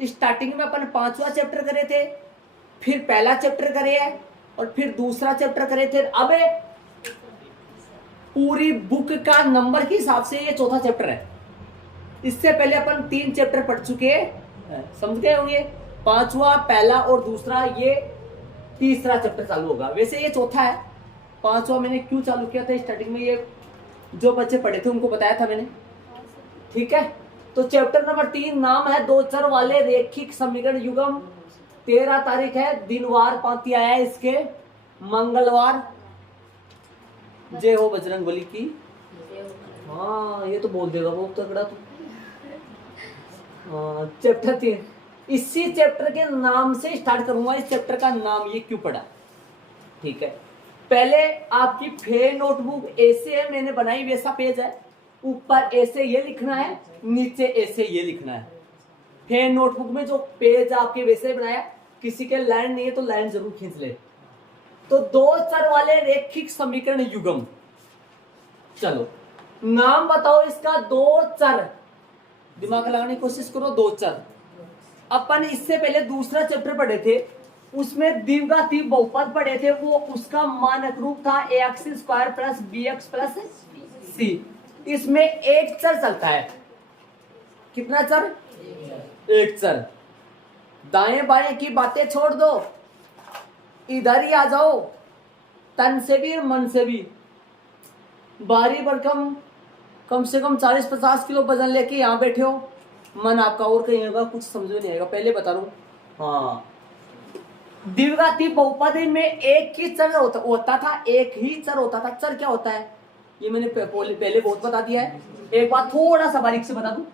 Starting में अपन 5वां chapter करे थे, फिर पहला चैप्टर करे है और फिर दूसरा चैप्टर करे थे। अब पूरी बुक का नंबर के हिसाब से ये चौथा चैप्टर है। इससे पहले अपन 3 चैप्टर पढ़ चुके हैं, समझ गए होंगे। 5वां, पहला और दूसरा, ये तीसरा चैप्टर चालू होगा। वैसे ये चौथा है। 5वां मैंने क्यों चालू किया था स्टार्टिंग में, ये जो बच्चे पढ़े थे उनको बताया था मैंने, ठीक है। तो चैप्टर नंबर 3 नाम है दो चर वाले रेखिक समीकरण युग्म। 13 तारीख है, दिनवार पाती आया है इसके, मंगलवार। जय हो बजरंग बली की। हाँ ये तो बोल देगा वो तगड़ा तो। चैप्टर 3, इसी चैप्टर के नाम से स्टार्ट करूंगा। इस चैप्टर का नाम ये क्यों पड़ा, ठीक है। पहले आपकी फे नोटबुक ऐसे है, मैंने बनाई वैसा पेज है। ऊपर ऐसे ये लिखना है, नीचे ऐसे ये लिखना है। फे नोटबुक में जो पेज आपके वैसे बनाया, किसी के लाइन नहीं है तो लाइन जरूर खींच ले। तो दो चर वाले रेखिक समीकरण युग्म। चलो नाम बताओ इसका। दो चर, दिमाग लगाने की कोशिश करो। दो चर, अपन इससे पहले दूसरा चैप्टर पढ़े थे, उसमें द्विघाती बहुपद पढ़े थे। वो उसका मानक रूप था ax² plus bx plus c। इसमें एक चर चलता है। कितना चर? एक चर। दाएं बाएं की बातें छोड़ दो, इधर ही आ जाओ। तन से भी और मन से भी। भारी भरकम कम से कम 40-50 किलो वजन लेके यहाँ बैठे हो, मन आपका और कहीं होगा, कुछ समझ में नहीं आएगा। पहले बता रहा हूं। हाँ, द्विघाती बहुपद में एक ही चर होता था, एक ही चर होता था। चर क्या होता है ये मैंने पहले बहुत बता दिया है। एक बात थोड़ा सा बारीक से बता दूं,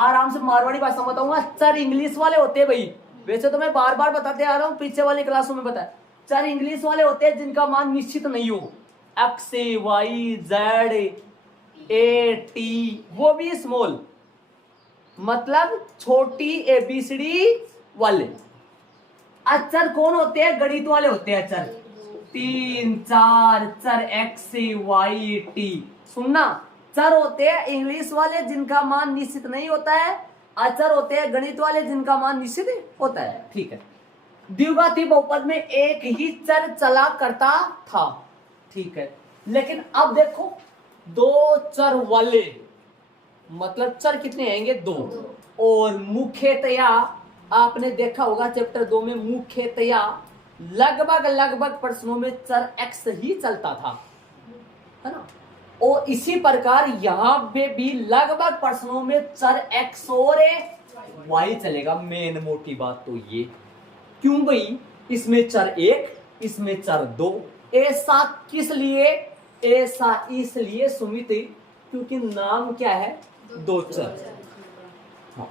आराम से मारवाड़ी भाषा में बताऊंगा। चर इंग्लिश वाले होते हैं भाई, वैसे तो मैं बार बार बताते आ रहा हूं, पीछे वाली क्लासों में बताया। चर इंग्लिश वाले होते हैं जिनका मान निश्चित नहीं हो। एक्स, वाई, जेड, ए, टी, वो भी स्मॉल, मतलब छोटी एबीसीडी वाले। अचर कौन होते हैं? गणित वाले होते हैं अचर। 3, 4 चर एक्स, वाई, टी। सुनना, चर होते हैं इंग्लिश वाले जिनका मान निश्चित नहीं होता है। अचर होते हैं गणित वाले जिनका मान निश्चित होता है, ठीक है। द्विघाती बहुपद में एक ही चर चला करता था, ठीक है। लेकिन अब देखो, दो चर वाले मतलब चर कितने आएंगे? 2। और मुख्यतया आपने देखा होगा चैप्टर 2 में, मुख्यतया लगभग प्रश्नों में चर x ही चलता था, है ना। और इसी प्रकार यहां पे भी लगभग प्रश्नों में चर x और y चलेगा। मेन मोटी बात तो ये, क्यों भाई इसमें चर 1, इसमें चर 2। ऐसा किस लिए? ऐसा इसलिए सुमित, क्योंकि नाम क्या है? दो चर। हाँ।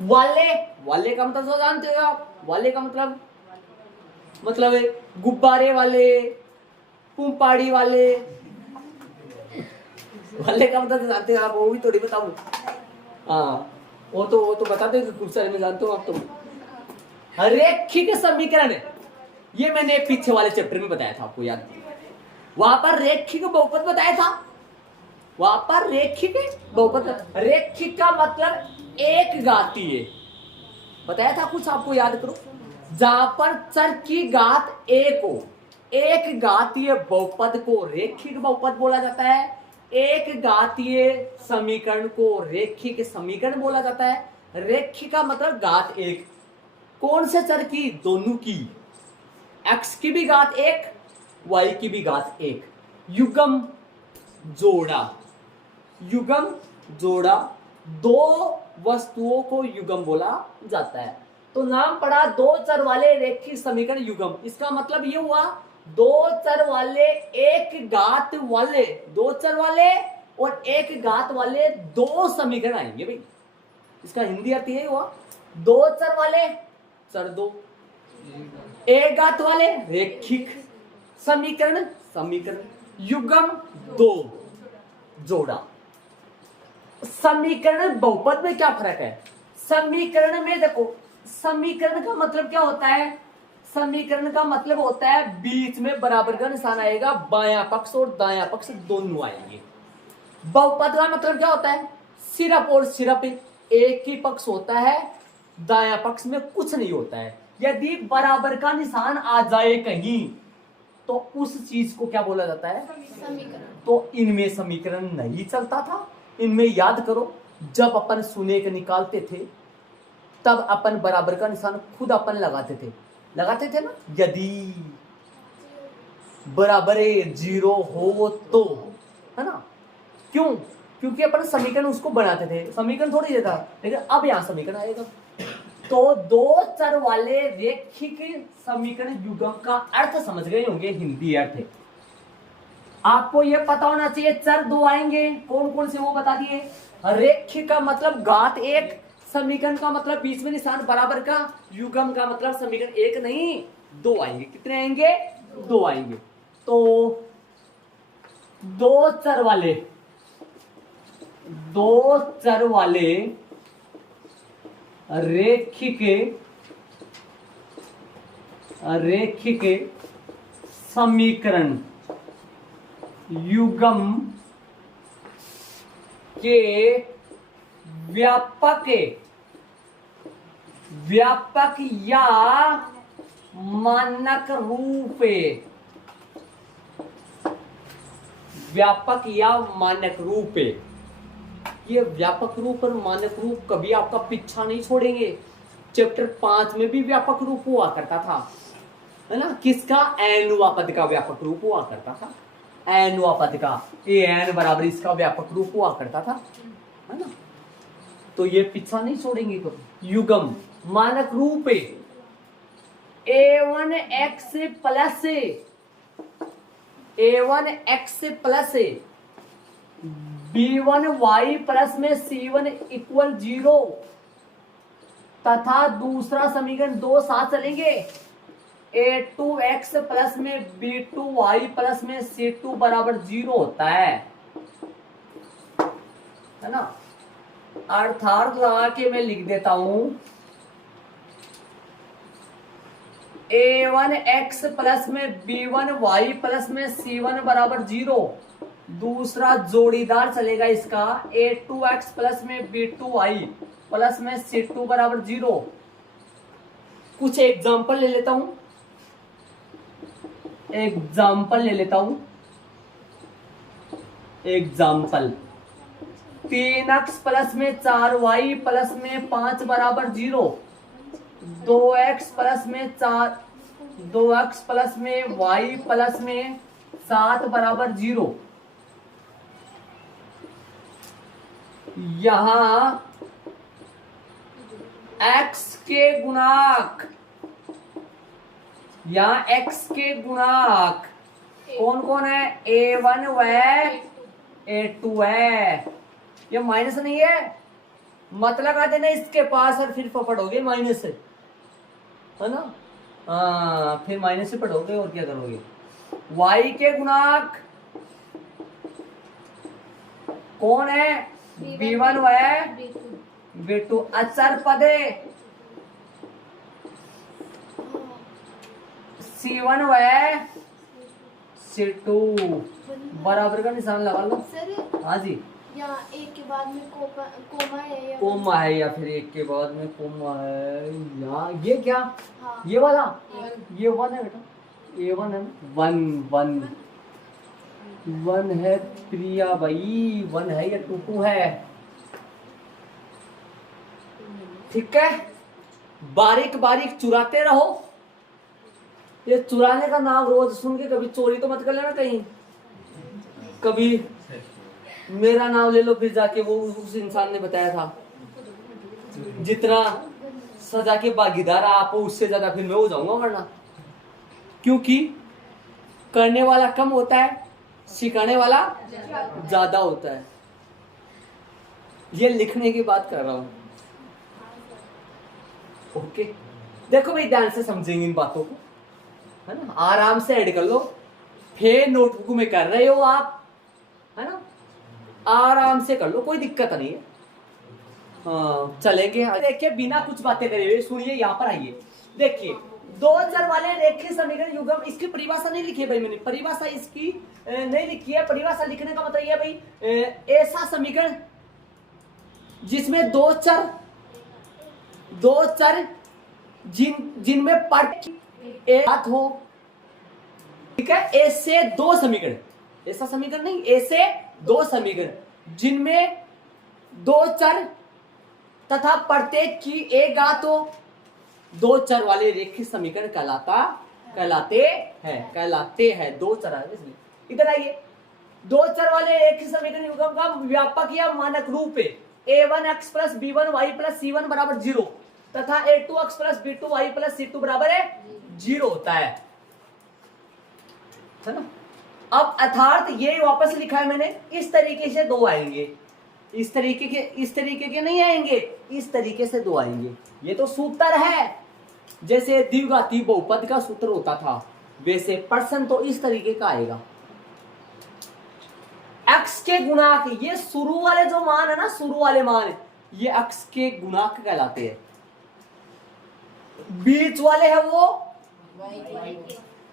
वाले का मतलब जानते हो आप? वाले का मतलब गुब्बारे वाले, पुंपाड़ी वाले। वाले का मतलब जानते हो आप? वो भी थोड़ी बताऊं। हाँ वो तो बताते हो, खूब सारे में जानते हो आप। तो रेखिक समीकरण, ये मैंने पीछे वाले चैप्टर में बताया था, आपको याद? वहां पर रेखिक बहुपद बताया था। वहां पर रेखिक बहुपद, रेखिक का मतलब एक घातीय बताया था कुछ, आपको याद करो। जहां पर चर की घात 1 हो, एक घातीय बहुपद को रेखिक बहुपद बोला जाता है। एक घातीय समीकरण को रेखिक समीकरण बोला जाता है। रेखिक का मतलब घात 1। कौन से चर की? दोनों की। x की भी घात 1, y की भी घात 1। युग्म जोड़ा, युग्म जोड़ा, दो वस्तुओं को युग्म बोला जाता है। तो नाम पड़ा दो चर वाले रेखिक समीकरण युग्म। इसका मतलब ये हुआ, दो चर वाले एक घात वाले, दो चर वाले और एक घात वाले दो समीकरण आएंगे भाई। इसका हिंदी अर्थ यही हुआ, दो चर वाले चर 2, एक घात वाले रेखिक समीकरण युग्म 2 जोड़ा। समीकरण बहुपद में क्या फर्क है? समीकरण में देखो, समीकरण का मतलब क्या होता है? समीकरण का मतलब होता है बीच में बराबर का निशान आएगा, बायां पक्ष और दायां पक्ष दोनों आएंगे। बहुपद का मतलब क्या होता है? सिर्फ और सिर्फ एक ही पक्ष होता है, दाया पक्ष में कुछ नहीं होता है। यदि बराबर का निशान आ जाए कहीं तो उस चीज को क्या बोला जाता है? समीकरण। तो इनमें समीकरण नहीं चलता था। इनमें याद करो, जब अपन शून्य के निकालते थे तब अपन बराबर का निशान खुद अपन लगाते थे ना। यदि बराबर 0 हो तो, है ना? क्यों? क्योंकि अपन समीकरण उसको बनाते थे, समीकरण थोड़ी देता। लेकिन अब यहां समीकरण आएगा तो दो चर वाले रेखिक समीकरण युग्म का अर्थ समझ गए होंगे, हिंदी अर्थ। आपको यह पता होना चाहिए चर दो आएंगे, कौन कौन से वो बता दिए। रेखिक का मतलब घात एक, समीकरण का मतलब बीच में निशान बराबर का, युग्म का मतलब समीकरण एक नहीं दो आएंगे। कितने आएंगे? दो आएंगे। तो दो चर वाले रेखिक समीकरण युग्म के व्यापक या मानक रूप, व्यापक या मानक रूप। ये व्यापक रूप और मानक रूप कभी आपका पीछा नहीं छोड़ेंगे। चैप्टर 5 में भी व्यापक रूप हुआ करता था, है ना? किसका? अनुवापद का व्यापक रूप हुआ करता था। अनुवापद का an बराबर इसका व्यापक रूप हुआ करता था, है ना? तो ये पीछा नहीं छोड़ेंगे कभी। युग्म मानक रूप a1x प्लस b1y प्लस में c1 इक्वल 0 तथा दूसरा समीकरण दो साथ चलेंगे। a2x प्लस में b2y प्लस में c2 बराबर 0 होता है ना? अर्थात लगा के मैं लिख देता हूं a1x प्लस में b1y प्लस में c1 बराबर 0। दूसरा जोड़ीदार चलेगा इसका a2x प्लस में b2y प्लस में c2 बराबर 0। कुछ एग्जाम्पल ले लेता हूं, 3x प्लस में 4y प्लस में 5 बराबर 0। 2x प्लस में y प्लस में 7 बराबर 0। यहां x के गुणांक कौन कौन है? a1 व a2 है। ये माइनस नहीं है, मत लगा देना इसके पास और फिर पढ़ोगे माइनस, है ना? फिर माइनस से पढ़ोगे और क्या करोगे। y के गुणांक कौन है? b1 व b2। अचर पद c1 व c2। बराबर का निशान लगा लो। सर हाँ जी, यहाँ एक के बाद में कोमा है या कोमा है या फिर एक के बाद में कोमा है। यहाँ ये क्या? हाँ। ये वाला ये 1 है बेटा, a1 है ना? 1 है प्रिया भाई, 1 है या 2 है। ठीक है, बारीक बारीक चुराते रहो। ये चुराने का नाम रोज सुन के कभी चोरी तो मत कर लेना कहीं। कभी मेरा नाम ले लो फिर जाके वो उस इंसान ने बताया था, जितना सजा के भागीदार आप हो उससे ज्यादा फिर मैं हो जाऊंगा वरना। क्योंकि करने वाला कम होता है, सिखाने वाला ज्यादा होता है। ये लिखने की बात कर रहा हूं। ओके, देखो भाई ध्यान से समझेंगे इन बातों को, है ना? आराम से ऐड कर लो। फिर नोटबुक में कर रहे हो आप, है ना? आराम से कर लो, कोई दिक्कत नहीं है। हाँ चलेंगे। देखिए बिना कुछ बातें करे हुए सुनिए, यहाँ पर आइए। देखिए दो चर वाले रेखीय समीकरण युग्म, इसकी परिभाषा नहीं लिखी है भाई मैंने, परिभाषा इसकी नहीं लिखी है। परिभाषा लिखने का मतलब यह भाई ऐसा समीकरण जिसमें दो चर दो चर जिनमें एक घात हो, ठीक है। ए से दो समीकरण, ऐसा समीकरण नहीं, ए से दो समीकरण जिनमें दो चर तथा प्रत्येक की एक घात हो, दो चर वाले रेखीय समीकरण कहलाते हैं। दो चर इसलिए इधर आइए, दो चर वाले रेखीय समीकरण युग्म का व्यापक या मानक रूप है a1x plus b1y plus c1 बराबर 0 तथा a2x plus b2y plus c2 बराबर है 0 होता है ना। अब अर्थात ये वापस लिखा है मैंने, इस तरीके से दो आएंगे, इस तरीके के नहीं आएंगे, इस तरीके से दो आएंगे। ये तो सूत्र है, जैसे द्विघाती बहुपद का सूत्र होता था वैसे प्रश्न तो इस तरीके का आएगा। x के गुणांक, ये शुरू वाले जो मान है ना, शुरू वाले मान ये x के गुणांक कहलाते हैं। बीच वाले है वो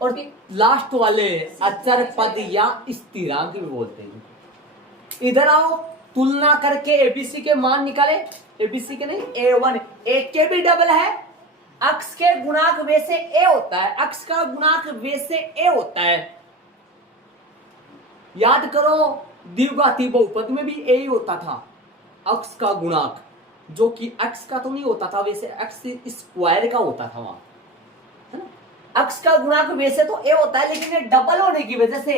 और लास्ट वाले अचर पद या स्थिरांक भी बोलते हैं। इधर आओ, तुलना करके एबीसी के मान निकाले, एबीसी के नहीं a1, a के भी डबल है, x के गुणांक वैसे a होता है, x का गुणांक वैसे a होता है। याद करो द्विघाती बहुपद में भी a ही होता था, x का गुणांक, जो कि x का तो नहीं होता था, वैसे x स्क्वायर का होता था वहां, है ना। x का गुणांक वैसे तो a होता है, लेकिन ये डबल होने की वजह से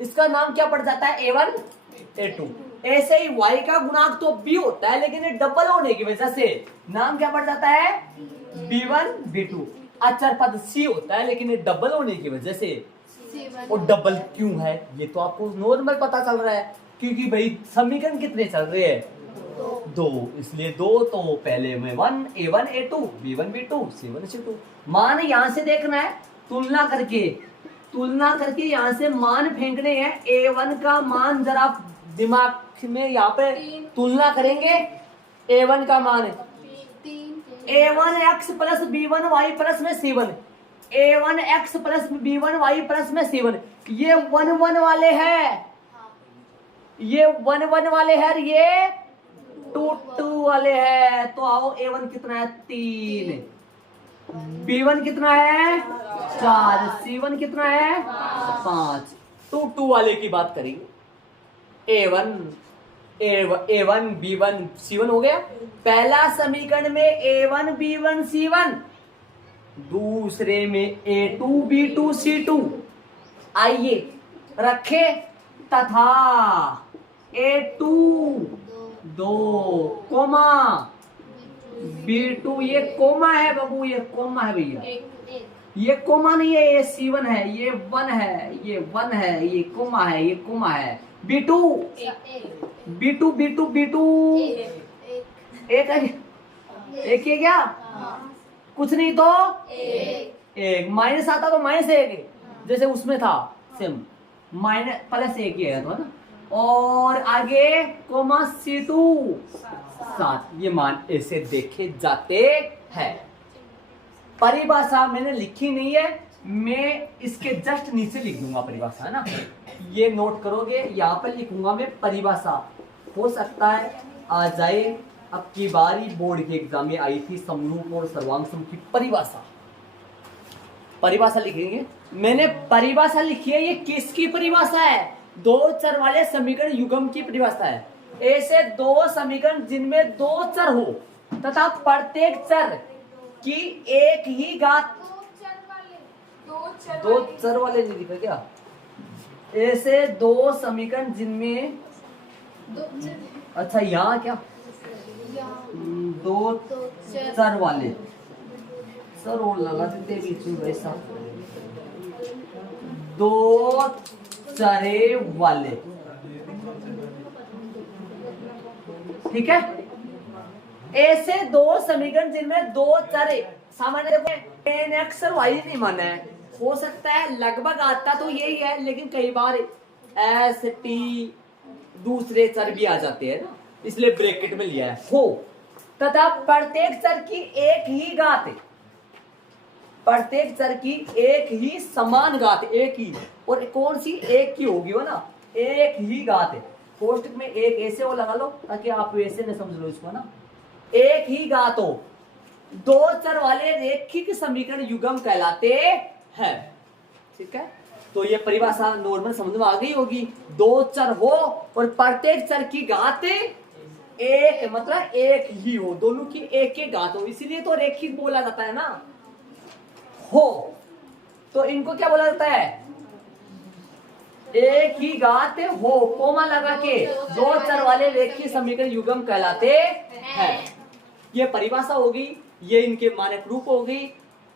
इसका नाम क्या पड़ जाता है, a1 a2। ऐसे ही y का गुणांक तो b होता है, लेकिन ये डबल होने की वजह से नाम क्या पड़ जाता है, b1 b2। अचर पद c होता है, लेकिन ये डबल होने की वजह से, और डबल क्यों है ये तो आपको नॉर्मल पता चल रहा है, क्योंकि भाई समीकरण कितने चल रहे हैं, दो, इसलिए दो, तो पहले में a1 a2 b1 b2 c1 c2। मान यहां से देखना है, तुलना करके यहां से मान फेंकने हैं। a1 का मान जरा दिमाग में यहाँ पे तुलना करेंगे, a1 का मान है a1x प्लस b1y प्लस में c1, a1x plus b1y plus में c1, ये 1 1 वाले हैं, ये 1 1 वाले हैं, ये 2 2 वाले हैं। तो आओ, a1 कितना है 3, b1 कितना है 4, c1 कितना है 5। 2 2 वाले की बात करेंगे, a1 b1 c1 हो गया। पहला समीकरण में a1 b1 c1, दूसरे में a2 b2 c2। आइए रखे तथा a2 2 कोमा b2, ये कोमा है बाबू, ये कोमा है भैया, ये कोमा नहीं है, ये c1 है, ये 1 है, ये 1 है, ये कोमा है, ये कोमा है। b2 एक है, एक है क्या, कुछ नहीं तो एक, माइनस आता तो -1 है, जैसे उसमें था सेम, माइनस प्लस 1 ही है तो, है ना। और आगे कोमा c2 7, ये मान ऐसे देखे जाते हैं। परिभाषा मैंने लिखी नहीं है, मैं इसके जस्ट नीचे लिख दूंगा परिभाषा, है ना, ये नोट करोगे, यहाँ पर लिखूंगा मैं परिभाषा। हो सकता है आ जाए, अब की बारी बोर्ड के एग्जाम में आई थी समरूप और सर्वांग समूह की परिभाषा लिखेंगे। मैंने परिभाषा लिखी है, ये किसकी परिभाषा है, दो चर वाले समीकरण युग्म की परिभाषा है। ऐसे दो समीकरण जिनमें दो चर हो तथा प्रत्येक चर की एक ही घात, दो चर वाले नहीं लिखा क्या, ऐसे दो समीकरण जिनमें अच्छा यहाँ क्या, दो चर वाले, सर और लगा देते बीच में वैसा, दो चरे वाले, ठीक है। ऐसे दो समीकरण जिनमें दो चरे, सामान्य x और y नहीं माना है, हो सकता है लगभग आता तो यही है, लेकिन कई बार s t दूसरे चर भी आ जाते हैं ना, इसलिए ब्रैकेट में लिया है। हो तथा प्रत्येक चर की एक ही घात, प्रत्येक चर की एक ही समान घात, एक ही, और कौन सी एक की होगी वो ना, एक ही घात है। कोष्टक में एक ऐसे वो लगा लो ताकि आप वैसे न समझ लो इसको ना, एक ही घात हो दो चर वाले रेखिक समीकरण युग्म कहलाते हैं। ठीक है, तो ये परिभाषा नॉर्मल समझ में आ गई होगी। दो चर हो और प्रत्येक चर की घात एक, मतलब एक ही हो, दोनों की एक एक घात हो, इसीलिए तो रेखिक बोला जाता है ना। हो तो इनको क्या बोला जाता है? एक ही घात हो, कोमा लगा के दो चर वाले रेखीय समीकरण युग्म कहलाते हैं। ये परिभाषा होगी, ये इनके मानक रूप हो गई।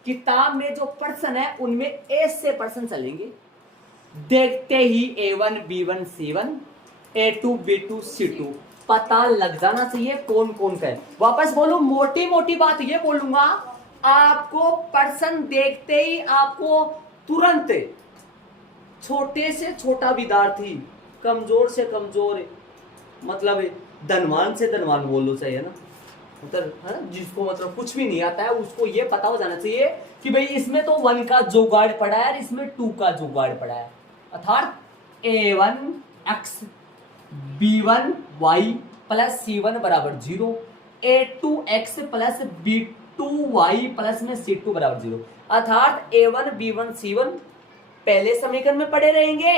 किताब में जो प्रश्न है उनमें एस से प्रश्न चलेंगे। देखते ही A1 B1 C1 A2 B2 C2 पता लग जाना चाहिए कौन कौन का है। वापस बोलूं, मोटी मोटी बात ये बोलूंगा, आपको प्रश्न देखते ही आपको तुरंत छोटे से छोटा विद्यार्थी, कमजोर से कमजोर, मतलब धनवान से धनवान बोलो चाहिए ना, मतलब है ना, जिसको मतलब कुछ भी नहीं आता है उसको ये पता हो जाना चाहिए कि भाई इसमें तो 1 का जुगाड़ पड़ा है और इसमें 2 का जुगाड़ पड़ा है। अर्थात A1 x B1 y plus C1 बराबर 0, A2 x plus B2 y plus में C2 बराबर 0। अर्थात A1 B1 C1 पहले समीकरण में पड़े रहेंगे,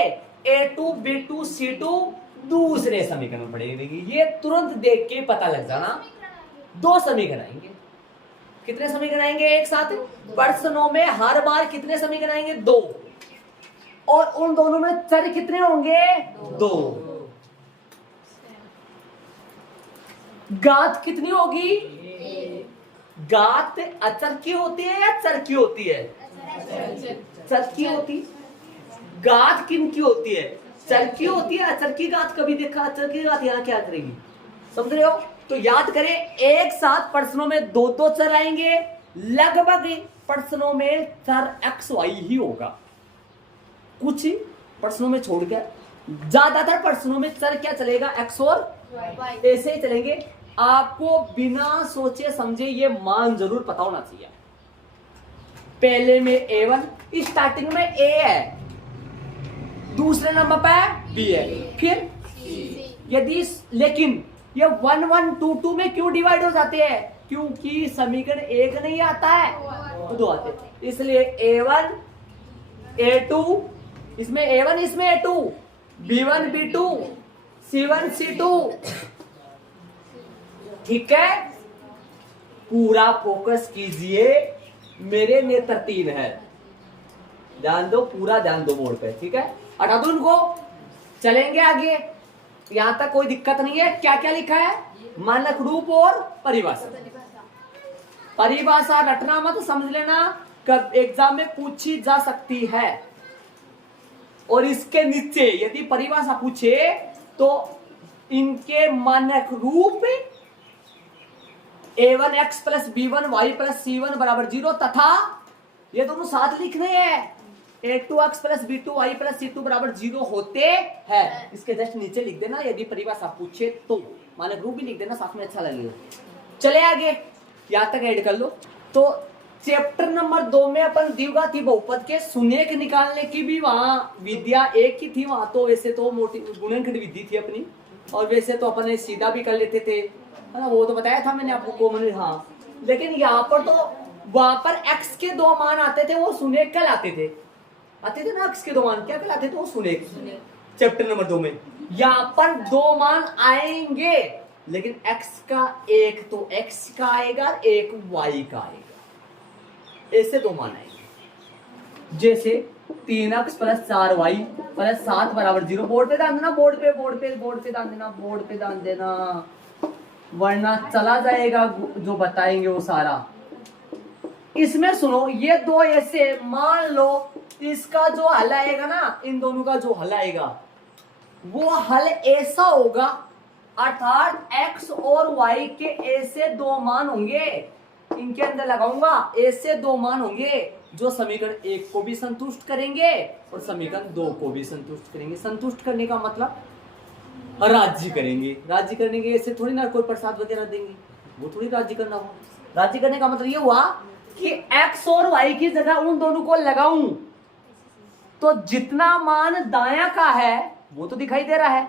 A2 B2 C2 दूसरे समीकरण में पड़े रहेंगे। ये तुरंत देख के पता लग जाना। दो समीकरण आएंगे। कितने समीकरण आएंगे एक साथ? प्रश्नों में हर बार कितने समीकरण आएंगे? दो। और उन दोनों में चर कितने होंगे? दो। घात कितनी होगी? घात अचर की होती है या चर की होती है? चर की होती। घात किन की होती है? चर की होती है। अचर की घात कभी देखा? अचर की घात यहाँ क्या करेगी? समझ रहे हो? तो याद करें, एक साथ प्रश्नों में दो दो चर आएंगे। लगभग प्रश्नों में चर एक्स वाई ही होगा, कुछ प्रश्नों में छोड़कर ज्यादातर प्रश्नों में चर क्या चलेगा? एक्स और ऐसे ही चलेंगे। आपको बिना सोचे समझे ये मान जरूर पता होना चाहिए। पहले में A1, स्टार्टिंग में A है, दूसरे नंबर पे B है, फिर यदि, लेकिन ये 1 1 2 2 में क्यों डिवाइड हो जाते हैं? क्योंकि समीकरण एक नहीं आता है, दो आते हैं। इसलिए A1 A2, इसमें A1 इसमें A2, B1 B2 C1 C2। ठीक है, पूरा फोकस कीजिए, मेरे नेत्र 3 है, ध्यान दो, पूरा ध्यान दो बोर्ड पे। ठीक है, हटा दो उनको, चलेंगे आगे। यहां तक कोई दिक्कत नहीं है। क्या क्या लिखा है? मानक रूप और परिभाषा। परिभाषा रटना मत, समझ लेना, कब एग्जाम में पूछी जा सकती है। और इसके नीचे यदि परिभाषा पूछे तो इनके मानक रूप A1 x plus B1 y plus C1 बराबर 0 तथा ये दोनों साथ लिखने हैं, A2 x plus B2 y plus C2 बराबर 0 होते हैं। इसके जस्ट नीचे लिख देना, यदि परिभाषा पूछे तो मानक रूप भी लिख देना, साथ में अच्छा लगेगा। चले आगे, यहां तक ऐड कर लो। तो चैप्टर नंबर 2 में अपन द्विघाती बहुपद के सुनेक निकालने की भी वहां विद्या एक ही थी। वहां तो वैसे तो मोटी गुणनखंड विधि थी अपनी, और वैसे तो अपन सीधा भी कर लेते थे, है ना, वो तो बताया था मैंने आपको कॉमन। हाँ, लेकिन यहाँ पर तो वहां पर x के दो मान आते थे, वो सुनेक कहलाते थे। आते थे ना x के दो मान, क्या कहलाते थे? वो सुनेक। चैप्टर नंबर 2 में यहाँ पर दो मान आएंगे, लेकिन x का एक तो x का आएगा, एक y का आएगा। ऐसे दो मान आएंगे, जैसे 3x प्लस 4y प्लस 7 बराबर 0। बोर्ड पे ध्यान देना, बोर्ड पे ध्यान देना, बोर्ड पे ध्यान देना, वरना चला जाएगा जो बताएंगे वो सारा। इसमें सुनो, ये दो ऐसे मान लो, इसका जो हल आएगा ना, इन दोनों का जो हल आएगा वो हल ऐसा होगा, अर्थात x और y के ऐसे दो मान होंगे, इनके अंदर लगाऊंगा, ऐसे दो मान होंगे जो समीकरण 1 को भी संतुष्ट करेंगे और समीकरण 2 को भी संतुष्ट करेंगे। संतुष्ट करने का मतलब राज्य करेंगे। राज्य करने के ऐसे थोड़ी ना कोई प्रसाद वगैरह देंगे, वो थोड़ी राज्य करना हो। राज्य करने का मतलब ये हुआ कि x और y की जगह उन दोनों को लगाऊं तो जितना मान दाया का है वो तो दिखाई दे रहा है,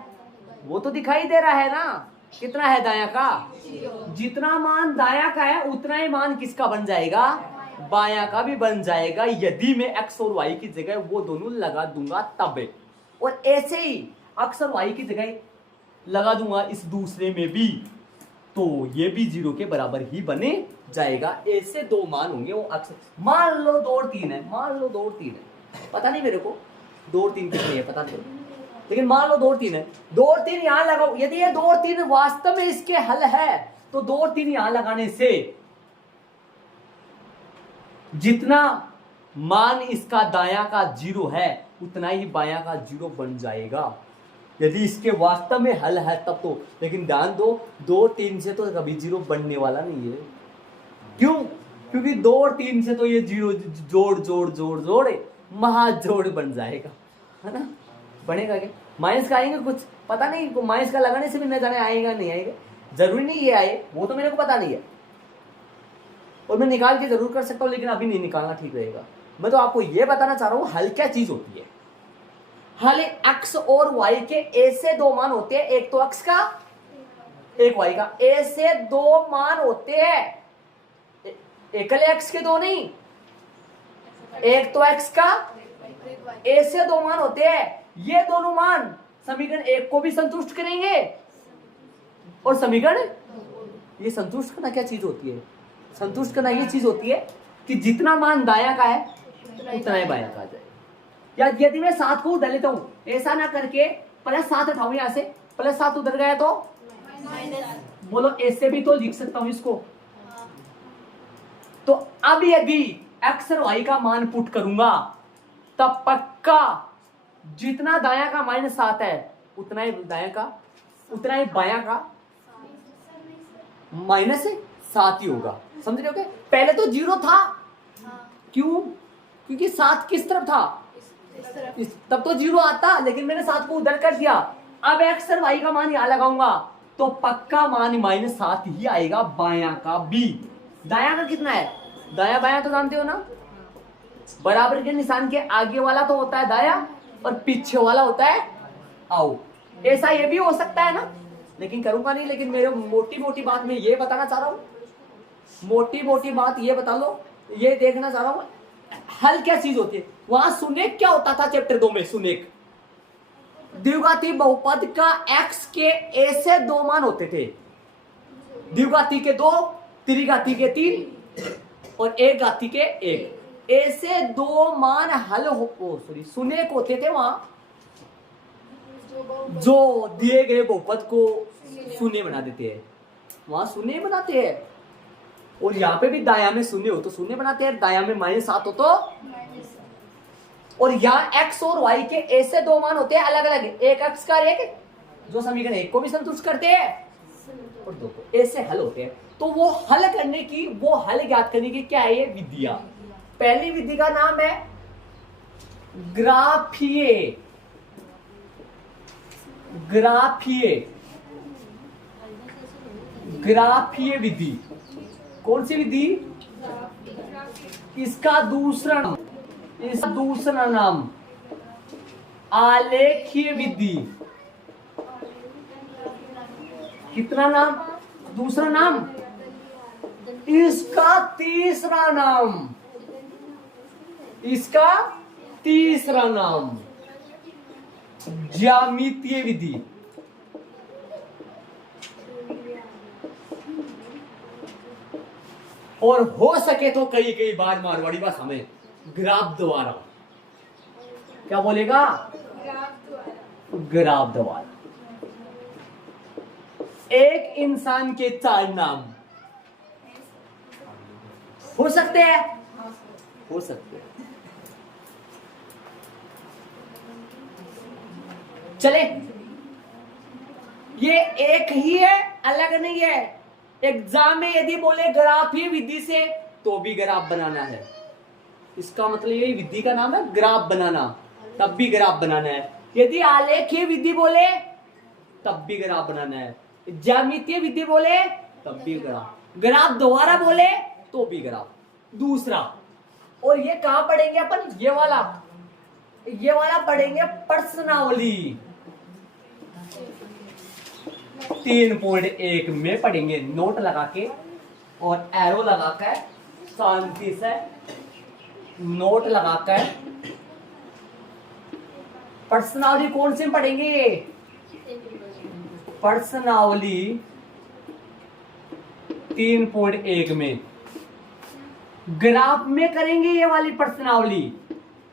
वो तो दिखाई दे रहा है ना, कितना है दायां का? जितना मान दायां का है उतना ही मान किसका बन जाएगा? बायां का भी बन जाएगा, यदि मैं x और y की जगह वो दोनों लगा दूंगा तब। और ऐसे ही x और y की जगह लगा दूंगा इस दूसरे में भी, तो ये भी 0 के बराबर ही बने जाएगा। ऐसे दो मान होंगे वो अक्सर। मान लो 2 और 3 है, मान लो 2 और 3 है, पता नहीं मेरे को 2 और 3 कितनी है पता नहीं, लेकिन मान लो 2 और 3 है। 2 और 3 यहां लगाओ, यदि ये 2 और 3 वास्तव में इसके हल है तो 2 और 3 यहां लगाने से जितना मान इसका दायां का 0 है उतना ही बायां का 0 बन जाएगा, यदि इसके वास्तव में हल है तब तो। लेकिन ध्यान दो 2 3 से तो कभी 0 बनने वाला नहीं है। क्यों? क्योंकि 2 और 3 से तो ये 0 जोड़ जोड़ जोड़ जोड़ महाजोड़ बन जाएगा, है ना? बनेगा क्या? माइनस का आएंगे कुछ पता नहीं, माइनस का लगाने से भी न जाने आएगा नहीं आएगा, जरूरी नहीं ये आए, वो तो मेरे को पता नहीं है, और मैं निकाल के जरूर कर सकता हूं, लेकिन अभी नहीं निकालना ठीक रहेगा। मैं तो आपको ये बताना चाह रहा हूं हल क्या चीज होती है। हल x और y के ऐसे दो मान होते हैं, एक तो x का एक y का, ऐसे दो मान होते हैं, एकल x के दो नहीं, एक तो x का ऐसे दो मान होते हैं। ये दोनों मान समीकरण 1 को भी संतुष्ट करेंगे और समीकरण ये संतुष्ट करना क्या चीज होती है? संतुष्ट करना ये चीज होती है कि जितना मान दायां का है उतना ही बायां का आ जाए। या यदि मैं 7 को उधर लेता हूं, ऐसा ना करके +7 उठाऊं, यहां से +7 उधर गया तो बोलो ऐसे भी तो लिख सकता हूं इसको। तो अब यदि x और y का मान पुट करूंगा तब पक्का जितना दायां का -7 है उतना ही दायां का, उतना ही बायां का -7 ही होगा। समझ रहे हो क्या? पहले तो 0 था, क्यों? क्योंकि 7 किस तरफ था? तब तो 0 आता, लेकिन मैंने 7 को उधर कर दिया। अब x और y का मान यहां लगाऊंगा तो पक्का मान -7 ही आएगा, बायां का भी। दायां का कितना है? दायां बायां तो जानते हो ना, बराबर के निशान के आगे वाला तो होता है दायां और पीछे वाला होता है आउट। ऐसा ये भी हो सकता है ना, लेकिन करूंगा नहीं। लेकिन मेरे मोटी मोटी बात में ये बताना चाह रहा हूं, मोटी मोटी बात ये बता लो, ये देखना चाह रहा हूं हल क्या चीज होती है। वहां सुनेक क्या होता था चैप्टर 2 में? सुनेक द्विघाती बहुपद का x के ऐसे दो मान होते थे, द्विघाती के 2, त्रिघाती के 3 और एक घाती के 1। ऐसे दो मान हल सुनेक होते थे वहां, जो दिए गए बहुपद को शून्य बना देते हैं, वहां शून्य बनाते हैं। और यहाँ पे भी दाया में शून्य हो तो शून्य बनाते हैं, दाया में -7 हो तो। और यहाँ x और y के ऐसे दो मान होते हैं अलग अलग, एक x का एक, जो समीकरण 1 को भी संतुष्ट करते हैं और 2 को। ऐसे हल होते हैं। तो वो हल करने की, वो हल ज्ञात करने की क्या है ये विधियां। पहली विधि का नाम है ग्राफीय, ग्राफीय, ग्राफीय विधि। कौन सी विधि? इसका दूसरा नाम, इसका दूसरा नाम आलेखीय विधि। कितना नाम? दूसरा नाम। इसका तीसरा नाम, इसका तीसरा नाम ज्यामितीय विधि। और हो सके तो कई कई बार मारवाड़ी भाषा में ग्राफ द्वारा। क्या बोलेगा? ग्राफ द्वारा। एक इंसान के 4 नाम हो सकते हैं, हो सकते हैं। चले, ये एक ही है, अलग नहीं है। एग्जाम में यदि बोले ग्राफीय विधि से तो भी ग्राफ बनाना है, इसका मतलब ये विधि का नाम है ग्राफ बनाना, तब भी ग्राफ बनाना है। यदि आलेखीय विधि बोले तब भी ग्राफ बनाना है, ज्यामितीय विधि बोले तब भी ग्राफ, ग्राफ दोबारा बोले तो भी ग्राफ। दूसरा, और ये कहां पढ़ेंगे अपन? ये वाला, ये वाला पढ़ेंगे प्रश्नावली। 3.1 में पढ़ेंगे, नोट लगा के और एरो लगा कर शांति से नोट लगाकर। पर्सनावली कौन से पढ़ेंगे? पर्सनावली 3.1 में ग्राफ में करेंगे। ये वाली पर्सनावली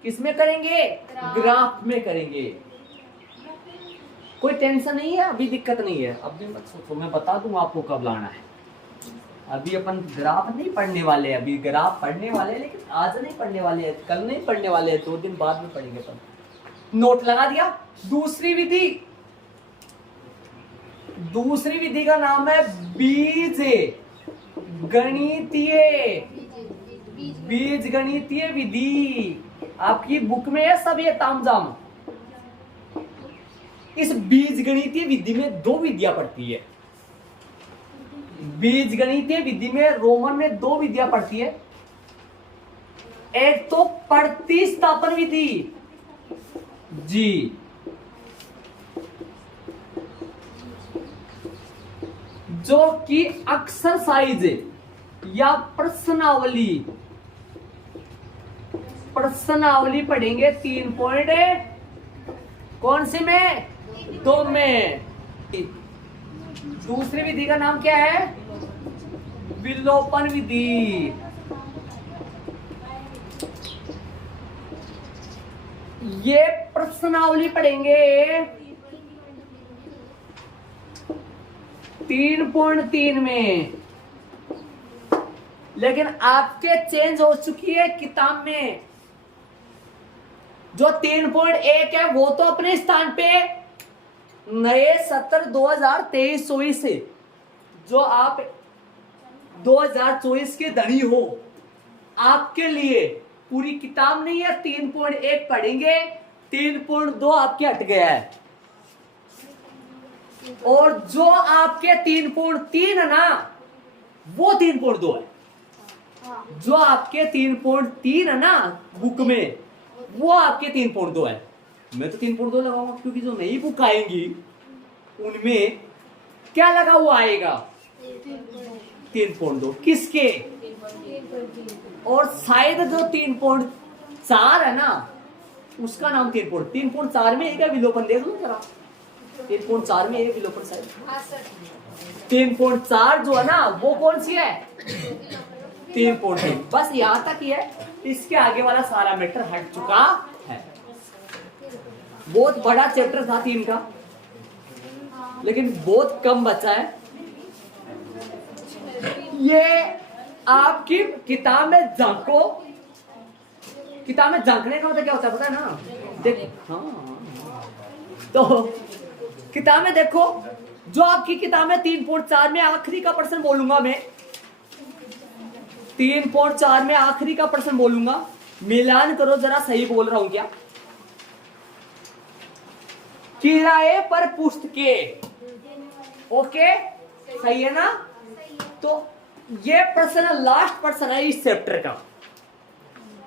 किसमें करेंगे? ग्राफ में करेंगे। कोई टेंशन नहीं है, अभी दिक्कत नहीं है, अभी मत सोचो, मैं बता दूंगा आपको कब लाना है। अभी अपन ग्राफ नहीं पढ़ने वाले हैं, अभी ग्राफ पढ़ने वाले हैं, लेकिन आज नहीं पढ़ने वाले हैं, कल नहीं पढ़ने वाले हैं, 2 दिन बाद में पढ़ेंगे अपन। नोट लगा दिया। दूसरी विधि का नाम है बीज गणितीय विधि। आपकी बुक में है सब ये तामझाम। इस बीज गणितीय विधि में 2 विधियां पढ़ती है। बीज गणितीय विधि में रोमन में 2 विधियां पढ़ती है। एक तो प्रतिस्थापन विधि जी, जो कि एक्सरसाइज या प्रश्नावली पढ़ेंगे 3 पॉइंट कौन से में? 2 में। दूसरी विधि का नाम क्या है? विलोपन विधि। ये प्रश्नावली पढ़ेंगे 3.3 में, लेकिन आपके चेंज हो चुकी है किताब में। जो 3.1 है वो तो अपने स्थान पे नए सत्र 2023-24 से, जो आप 2024 के धनी हो, आपके लिए पूरी किताब नहीं है। 3.1 पढ़ेंगे, 3.2 आपके हट गया है। और जो आपके 3.3 है ना, वो 3.2 है। जो आपके 3.3 है ना बुक में, वो आपके 3.2 है। मैं तो 3.2 लगाऊंगा, क्योंकि जो नई बुक आएंगी उनमें क्या लगा हुआ आएगा? 3.2 किसके? और शायद जो 3.4 है ना, उसका नाम 3.4 में एक विलोपन। देख लो जरा, 3.4 में एक विलोपन शायद। 3.4 जो है ना, वो कौन सी है? 3.3। बस यहां तक ही है, इसके आगे वाला सारा मैटर हट चुका है। बहुत बड़ा चैप्टर था 3 का, लेकिन बहुत कम बचा है। ये आपकी किताब में झांको। किताब में झांकने का मतलब क्या होता है पता है ना? देख, हाँ, तो किताब में देखो, जो आपकी किताब में 3.4 में आखिरी का प्रश्न बोलूंगा मैं, 3.4 में आखिरी का प्रश्न बोलूंगा, मिलान करो जरा, सही बोल रहा हूं क्या? किराए पर पुस्तकें, ओके, सही है ना? तो ये प्रश्न लास्ट प्रश्न है इस चैप्टर का।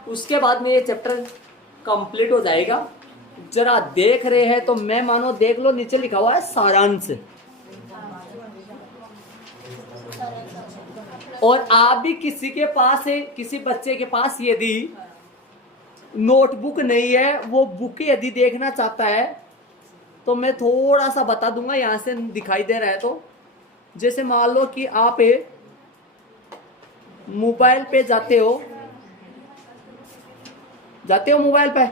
उसके बाद में ये चैप्टर कंप्लीट हो जाएगा। जरा देख रहे हैं तो मैं मानो देख लो, नीचे लिखा हुआ है सारांश। और आप भी किसी के पास है, किसी बच्चे के पास यदि नोटबुक नहीं है, वो बुक यदि देखना चाहता है, तो मैं थोड़ा सा बता दूंगा। यहां से दिखाई दे रहा है तो, जैसे मान लो कि आप मोबाइल पे जाते हो मोबाइल पे,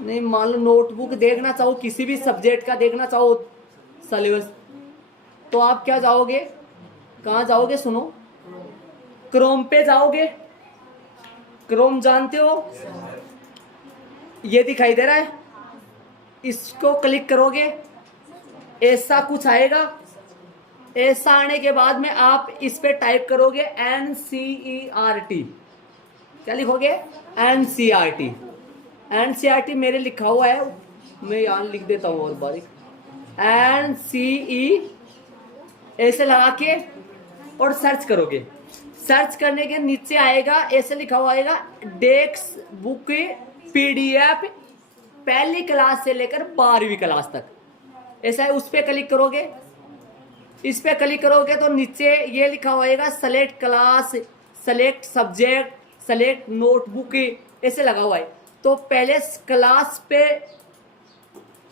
नहीं, मान लो नोटबुक देखना चाहो, किसी भी सब्जेक्ट का देखना चाहो सिलेबस, तो आप क्या जाओगे? कहाँ जाओगे? सुनो, क्रोम पे जाओगे। क्रोम जानते हो? ये दिखाई दे रहा है, इसको क्लिक करोगे, ऐसा कुछ आएगा। ऐसा आने के बाद में आप इस पे टाइप करोगे NCERT। क्या लिखोगे? NCERT। NCERT मेरे लिखा हुआ है, मैं यहाँ लिख देता हूँ और बारीक। NCE ऐसे लगा के और सर्च करोगे। सर्च करने के नीचे आएगा, ऐसे लिखा हुआ आएगा, डेस्क बुक PDF पहली क्लास से लेकर 12वीं क्लास तक। ऐसा है, उस पर क्लिक करोगे, इस पे क्लिक करोगे तो नीचे ये लिखा होएगा select class, select subject, select notebook, ऐसे लगा हुआ है। तो पहले क्लास पे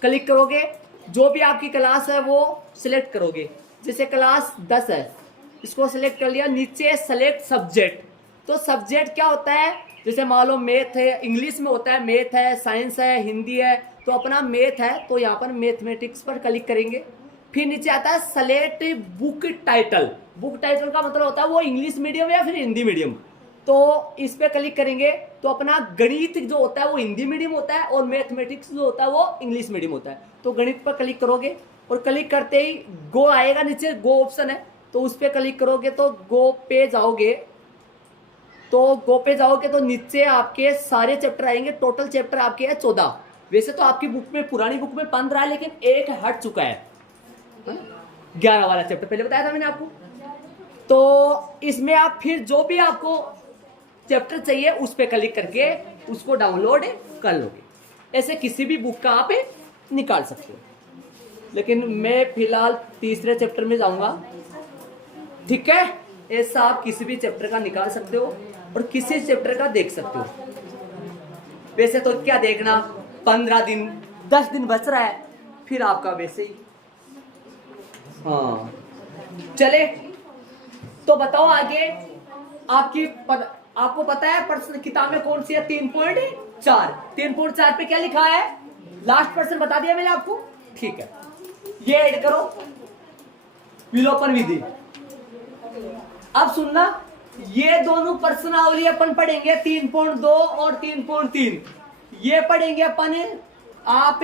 क्लिक करोगे, जो भी आपकी क्लास है वो सिलेक्ट करोगे। जैसे क्लास 10 है, इसको सिलेक्ट कर लिया। नीचे सेलेक्ट सब्जेक्ट, तो सब्जेक्ट क्या होता है, जैसे मान लो मैथ है, इंग्लिश में होता है मैथ है, साइंस है, हिंदी है, तो अपना मैथ है तो यहाँ पर मैथमेटिक्स पर क्लिक करेंगे। फिर नीचे आता है select book title. Book title का मतलब होता है वो इंग्लिश मीडियम या फिर हिंदी मीडियम, तो इस पे क्लिक करेंगे तो अपना गणित जो होता है वो हिंदी मीडियम होता है और मैथमेटिक्स जो होता है वो इंग्लिश मीडियम होता है। तो गणित पर क्लिक करोगे और क्लिक करते ही गो आएगा, नीचे गो ऑप्शन है तो उस पर क्लिक करोगे तो गो पे जाओगे। तो नीचे आपके सारे चैप्टर आएंगे। टोटल चैप्टर आपके है 14। वैसे तो आपकी बुक में, पुरानी बुक में 15 है, लेकिन एक हट चुका है, 11 वाला चैप्टर पहले बताया था मैंने आपको। तो इसमें आप फिर जो भी आपको चैप्टर चाहिए उस पर क्लिक करके उसको डाउनलोड कर लोगे। ऐसे किसी भी बुक का आप निकाल सकते हो, लेकिन मैं फिलहाल तीसरे चैप्टर में जाऊंगा, ठीक है। ऐसा आप किसी भी चैप्टर का निकाल सकते हो और किसी चैप्टर का देख सकते हो। वैसे तो क्या देखना, 15 दिन 10 दिन बच रहा है, फिर आपका वैसे ही। हाँ चले, तो बताओ आगे आपको पता है प्रश्न किताब में कौन सी है? 3.4। 3.4 पे क्या लिखा है? लास्ट पर्सन बता दिया मैंने आपको, ठीक है। ये ऐड करो, विलोपन विधि। अब सुनना, ये दोनों प्रश्नावली अपन पढ़ेंगे 3.2 और 3.3। ये पढ़ेंगे अपन, आप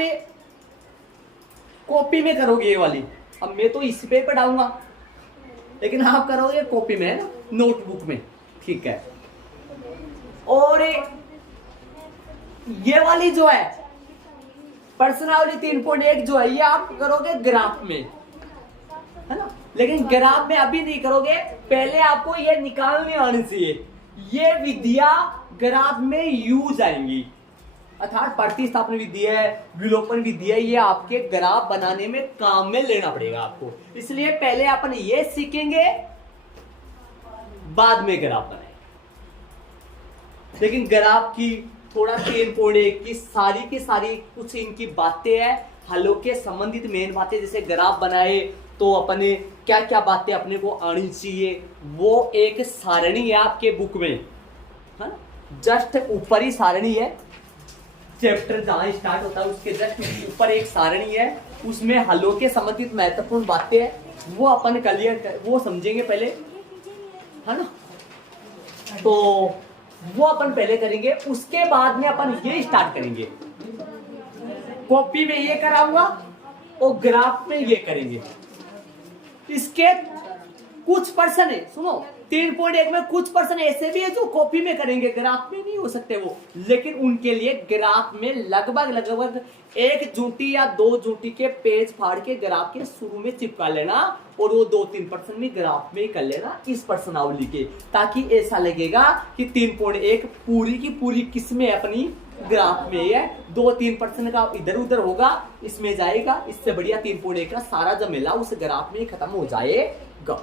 कॉपी में करोगे ये वाली। अब मैं तो इस पे पढ़ाऊंगा, लेकिन आप करोगे कॉपी में, ना नोटबुक में, ठीक है। और ये वाली जो है प्रश्नावली 3.1 जो है, ये आप करोगे ग्राफ में, है ना। लेकिन ग्राफ में अभी नहीं करोगे, पहले आपको ये निकालनी आनी चाहिए। ये विधियां ग्राफ में यूज आएंगी, अर्थात प्रतिस्थापन विधि है, विलोपन विधि है, ये आपके ग्राफ बनाने में काम में लेना पड़ेगा आपको। इसलिए पहले अपन ये सीखेंगे, बाद में ग्राफ बनाएंगे। लेकिन ग्राफ की थोड़ा 3.1 की सारी कुछ इनकी बातें हैं, हलों के संबंधित मेन बातें, जैसे ग्राफ बनाए तो अपने क्या क्या बातें अपने को आनी चाहिए, वो एक सारणी है आपके बुक में, है ना। जस्ट ऊपर ही सारणी है, चैप्टर जहां स्टार्ट होता है उसके जस्ट ऊपर एक सारणी है, उसमें हलों के संबंधित महत्वपूर्ण बातें हैं, वो अपन क्लियर वो समझेंगे पहले, है ना। तो वो अपन पहले करेंगे, उसके बाद में अपन ये स्टार्ट करेंगे। कॉपी में ये कराऊंगा और ग्राफ में ये करेंगे। इसके कुछ पर्सन है, सुनो, 3.1 में कुछ पर्सन ऐसे भी है जो कॉपी में करेंगे, ग्राफ में नहीं हो सकते वो, लेकिन उनके लिए ग्राफ में लगभग 1 जूटी या 2 जूटी के पेज फाड़ के ग्राफ के शुरू में चिपका लेना, और वो 2-3 पर्सन भी ग्राफ में ही कर लेना इस प्रश्नावली के, ताकि ऐसा लगेगा कि 3.1 पूरी की पूरी किसमें अपनी ग्राफ में है। 2-3 पर्सन का इधर उधर होगा, इसमें जाएगा, इससे बढ़िया 3.1 का सारा जमेला उस ग्राफ में खत्म हो जाएगा,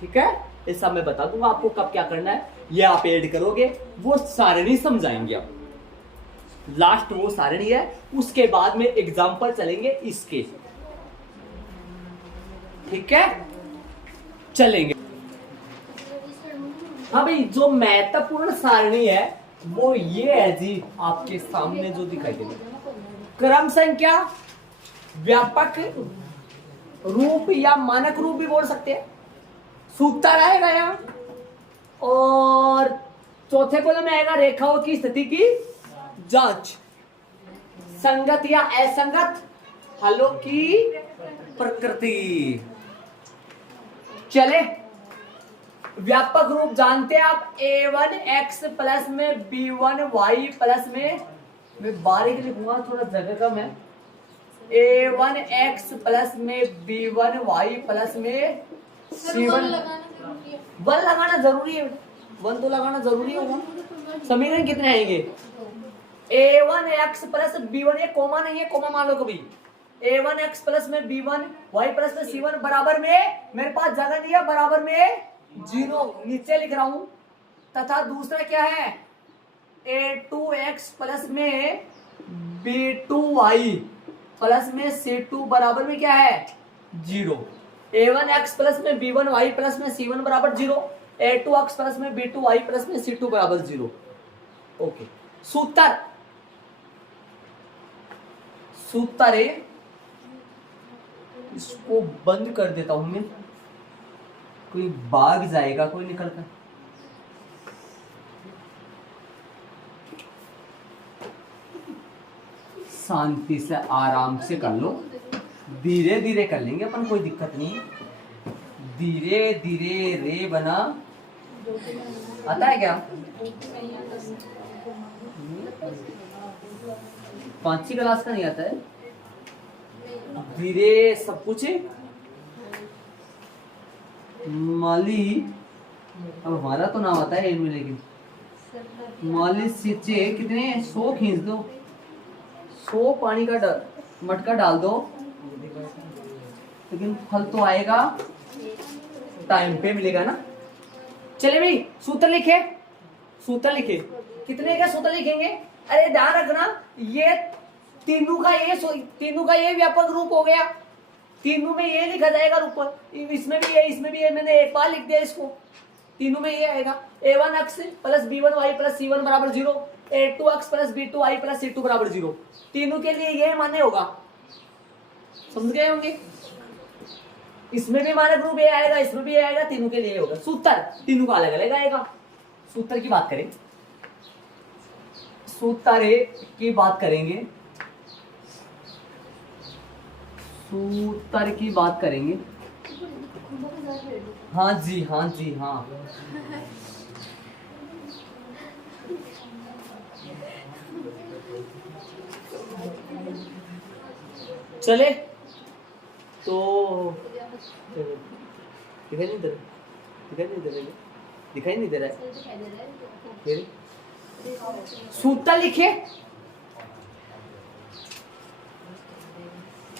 ठीक है। ऐसा मैं बता दूंगा आपको कब क्या करना है, ये आप ऐड करोगे, वो सारणी समझाएंगे आप। लास्ट वो सारणी है, उसके बाद में एग्जाम्पल चलेंगे इसके, ठीक है, चलेंगे। हाँ भाई, जो महत्वपूर्ण सारणी है वो ये है जी, आपके सामने जो दिखाई दे रही है, क्रम संख्या, व्यापक रूप या मानक रूप भी बोल सकते हैं, सूत्र आएगा यहाँ, और चौथे कॉलम में आएगा रेखाओं की स्थिति की जांच, संगत या असंगत हलों की प्रकृति। चले, व्यापक रूप जानते हैं आप, a1x प्लस में b1y प्लस में, मैं बारीक लिखूंगा थोड़ा जगह कम है, a1x प्लस में b1y प्लस में c1। वन लगाना जरूरी है, वन तो लगाना जरूरी होगा। समीकरण कितने आएंगे? a1x प्लस b1, ये कोमा नहीं है, कोमा मान लो कभी, a1x प्लस में b1 y प्लस में c1 बराबर में, मेरे पास जगह नहीं है, बराबर में 0 नीचे लिख रहा हूं। तथा दूसरा क्या है, a2x प्लस में b2y प्लस में c2 बराबर में क्या है 0। a1x प्लस में b1y प्लस में c1 बराबर 0, a2x प्लस में b2y प्लस में c2 बराबर 0। ओके, सूत्र है, इसको बंद कर देता हूं मैं, कोई भाग जाएगा कोई निकल कर। शांति से आराम से कर लो, धीरे धीरे कर लेंगे अपन, कोई दिक्कत नहीं। धीरे धीरे रे बना आता है क्या, 5वीं क्लास का नहीं आता है, धीरे सब कुछ है। माली, अब हमारा तो नाम आता है इनमें, लेकिन माली सिंचे कितने 100 खींच दो, 100 पानी का मटका डाल दो, लेकिन फल तो आएगा टाइम पे मिलेगा ना। चले भाई सूत्र लिखे, कितने का सूत्र लिखेंगे। अरे ध्यान रखना, ये तीनों का ये व्यापक रूप हो गया, तीनों में ये लिखा जाएगा रूप, इसमें भी है, मैंने एक बार लिख दिया इसको, तीनों में ये आएगा। a1x plus b1y plus c1 बराबर 0, a2x plus b2y plus c2 बराबर 0, तीनों के लिए ये मान्य होगा, समझ गए होंगे। इसमें भी मानक रूप ये आएगा, इसमें भी ये आएगा, तीनों के लिए होगा। सूत्र तीनों का अलग अलग आएगा। सूत्र की बात करें, सूत्र की बात करेंगे, सूत्र की बात करेंगे। हाँ जी, हाँ जी, हाँ। चले तो दिखाई नहीं दे रहा है। सूत्र लिखे,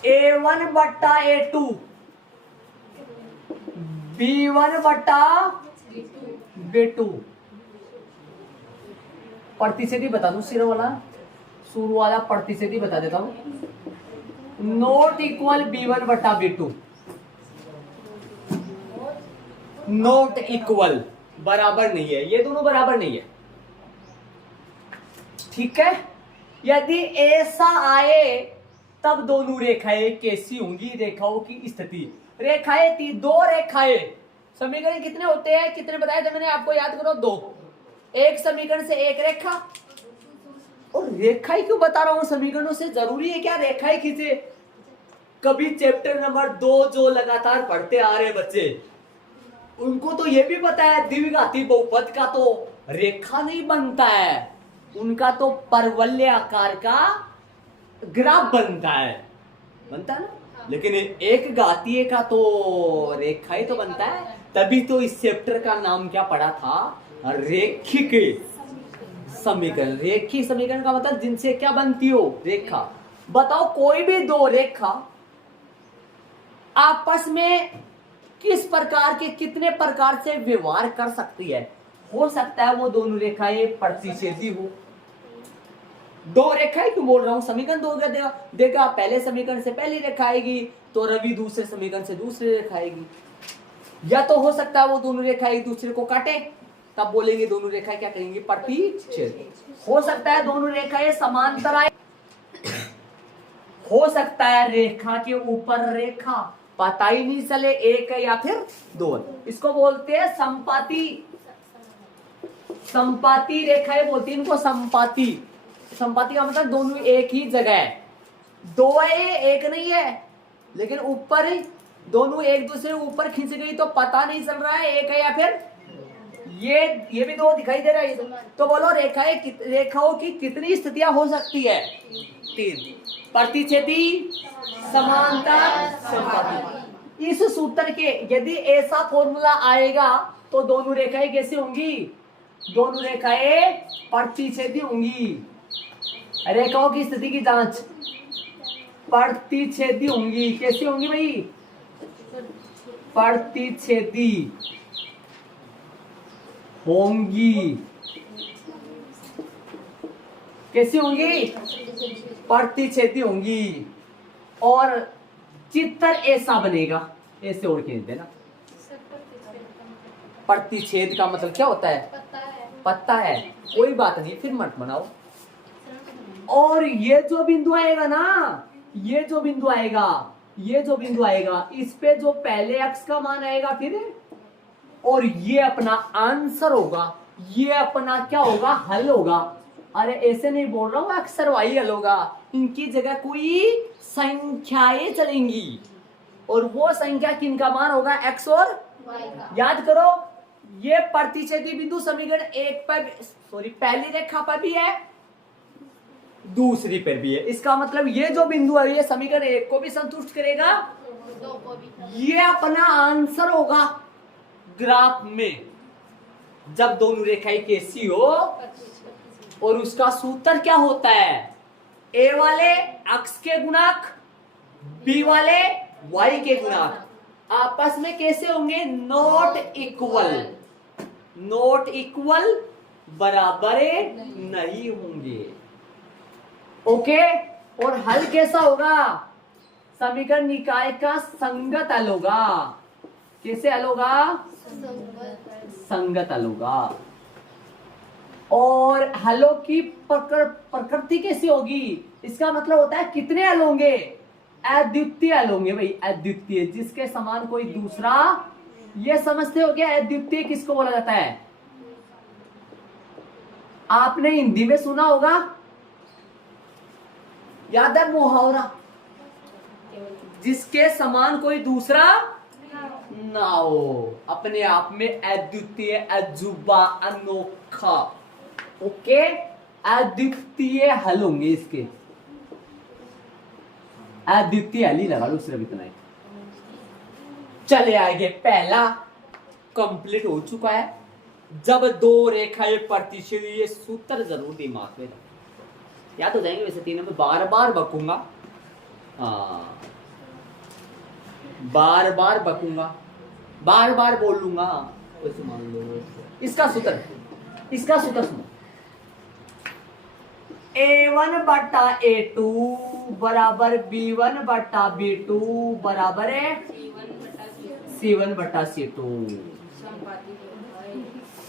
a1 बट्टा a2 b1 बट्टा b2। प्रतिशत ही बता दूं, शुरू वाला प्रतिशत ही बता देता हूं, नॉट इक्वल b1 बट्टा b2, नॉट इक्वल बराबर नहीं है, ये दोनों बराबर नहीं है, ठीक है। यदि ऐसा आए तब दोनों रेखाएं कैसी होंगी, रेखाओं की स्थिति। रेखाएं थी, 2 रेखाएं, समीकरण कितने होते हैं, कितने बताए थे मैंने आपको, याद करो 2, एक समीकरण से एक रेखा। और रेखाएं क्यों बता रहा हूं, समीकरणों से जरूरी है क्या रेखाएं खींचे। कभी चैप्टर नंबर 2 जो लगातार पढ़ते आ रहे बच्चे, उनको तो ये भी पता है द्विघाती बहुपद का तो रेखा नहीं बनता है, उनका तो परवलय आकार का ग्राफ बनता है ना, लेकिन एक घातीय का तो रेखा ही तो बनता है। तभी तो इस चैप्टर का नाम क्या पढ़ा था, रेखिक समीकरण। रेखिक समीकरण का मतलब जिनसे क्या बनती हो, रेखा। बताओ कोई भी 2 रेखा आपस में किस प्रकार के, कितने प्रकार से व्यवहार कर सकती है। हो सकता है वो दोनों रेखाएं प्रतिच्छेदी हो। 2 रेखाएं क्यों बोल रहा हूं, समीकरण 2 देगा, पहले समीकरण से पहली रेखा आएगी तो रवि दूसरे समीकरण से दूसरी रेखा आएगी। या तो हो सकता है वो दोनों रेखाएं एक दूसरे को काटे, तब बोलेंगे दोनों रेखाएं क्या कहेंगे, प्रतिच्छेद। हो सकता है दोनों रेखाएं समांतर आए, हो सकता है रेखा के ऊपर रेखा, पता ही नहीं चले एक है या फिर 2। इसको बोलते हैं संपाती, संपाती रेखाएं बोलती है इनको, संपाती। संपाती का मतलब दोनों एक ही जगह है, 2 है एक नहीं है, लेकिन ऊपर दोनों एक दूसरे ऊपर खींच गई तो पता नहीं चल रहा है एक है या फिर ये भी 2 दिखाई दे रहा है। तो बोलो रेखाओं की कितनी स्थितियां हो सकती है, 3, प्रतिच्छेदी, समांतर, संपाती। इस सूत्र के यदि ऐसा फॉर्मूला आएगा तो दोनों रेखाएं कैसी होंगी, दोनों रेखाएं प्रतिच्छेदी होंगी। रेखाओं की स्थिति की जांच, प्रतिच्छेदी होंगी। कैसी होंगी भाई? प्रतिच्छेदी होंगी। कैसी होंगी? प्रतिच्छेदी होंगी। और चित्र ऐसा बनेगा, ऐसे और खींच देना। प्रतिच्छेद का मतलब क्या होता है? पता है, कोई बात नहीं, फिर मत बनाओ। और ये जो बिंदु आएगा ना, ये जो बिंदु आएगा, ये जो बिंदु आएगा, इस पे जो पहले अक्ष का मान आएगा फिर, और ये अपना आंसर होगा, ये अपना क्या होगा? हल होगा। अरे ऐसे नहीं बोल रहा हूं अक्सर वाई हल होगा, इनकी जगह कोई संख्याएं चलेंगी, और वो संख्या किनका मान होगा? एक्स और वाई। याद करो, ये प्रतिच्छेदी बिंदु समीकरण एक पर, सॉरी, पहली रेखा पर भी है, दूसरी पर भी है। इसका मतलब ये जो बिंदु है ये समीकरण एक को भी संतुष्ट करेगा, ये अपना आंसर होगा ग्राफ में, जब दोनों रेखाएं कैसी हो। और उसका सूत्र क्या होता है? ए वाले अक्ष के गुणक, बी वाले वाई के गुणक आपस में कैसे होंगे? Not equal. नॉट इक्वल, बराबर नहीं होंगे। ओके। और हल कैसा होगा? समीकरण निकाय का संगत हल होगा। कैसे हल होगा? संगत हल होगा। और हलों की प्रकृति कैसी होगी? इसका मतलब होता है कितने हल होंगे? अद्वितीय हल होंगे भाई, अद्वितीय, जिसके समान कोई दूसरा। ये समझते हो क्या अद्वितीय किसको बोला जाता है? आपने हिंदी में सुना होगा, याद है मुहावरा, जिसके समान कोई दूसरा ना हो, अपने आप में अद्वितीय, अजूबा, अनोखा। ओके, अद्वितीय हल होंगे इसके, अद्वितीय हल ही लगा लो, सिर्फ इतना ही। चले आगे, पहला कंप्लीट हो चुका है। जब दो रेखाएं प्रतिच्छेद, ये सूत्र जरूर दिमाग में याद हो जाएंगे। वैसे तीनों में बार बार बकूंगा, बार बार बकूंगा, बार बार बोल लूंगा। वैसे मान लो इसका सूत्र सुनो, A1 बटा A2 बराबर B1 बटा B2 बराबर है C1 बटा C2।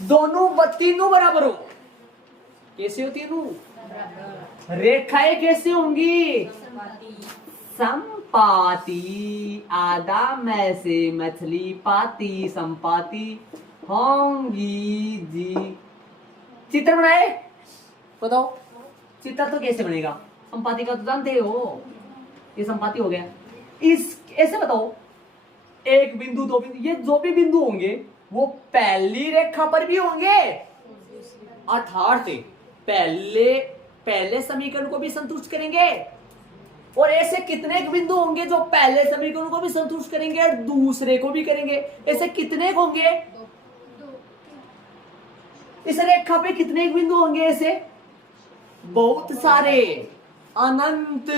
दोनों तीनों बराबर हो। कैसे हो तीनों? रेखाएं कैसी होंगी? संपाती। आधा में से मछली पाती, संपाती होंगी जी। चित्र बनाए, बताओ चित्र तो कैसे बनेगा? संपाती का तो जानते हो, ये संपाती हो गया। इस ऐसे बताओ, एक बिंदु, दो बिंदु, ये जो भी बिंदु होंगे वो पहली रेखा पर भी होंगे, अर्थात पहले समीकरण को भी संतुष्ट करेंगे। और ऐसे कितने बिंदु होंगे जो पहले समीकरण को भी संतुष्ट करेंगे और दूसरे को भी करेंगे? ऐसे कितने होंगे? इस रेखा पे कितने बिंदु होंगे? ऐसे बहुत सारे, अनंत।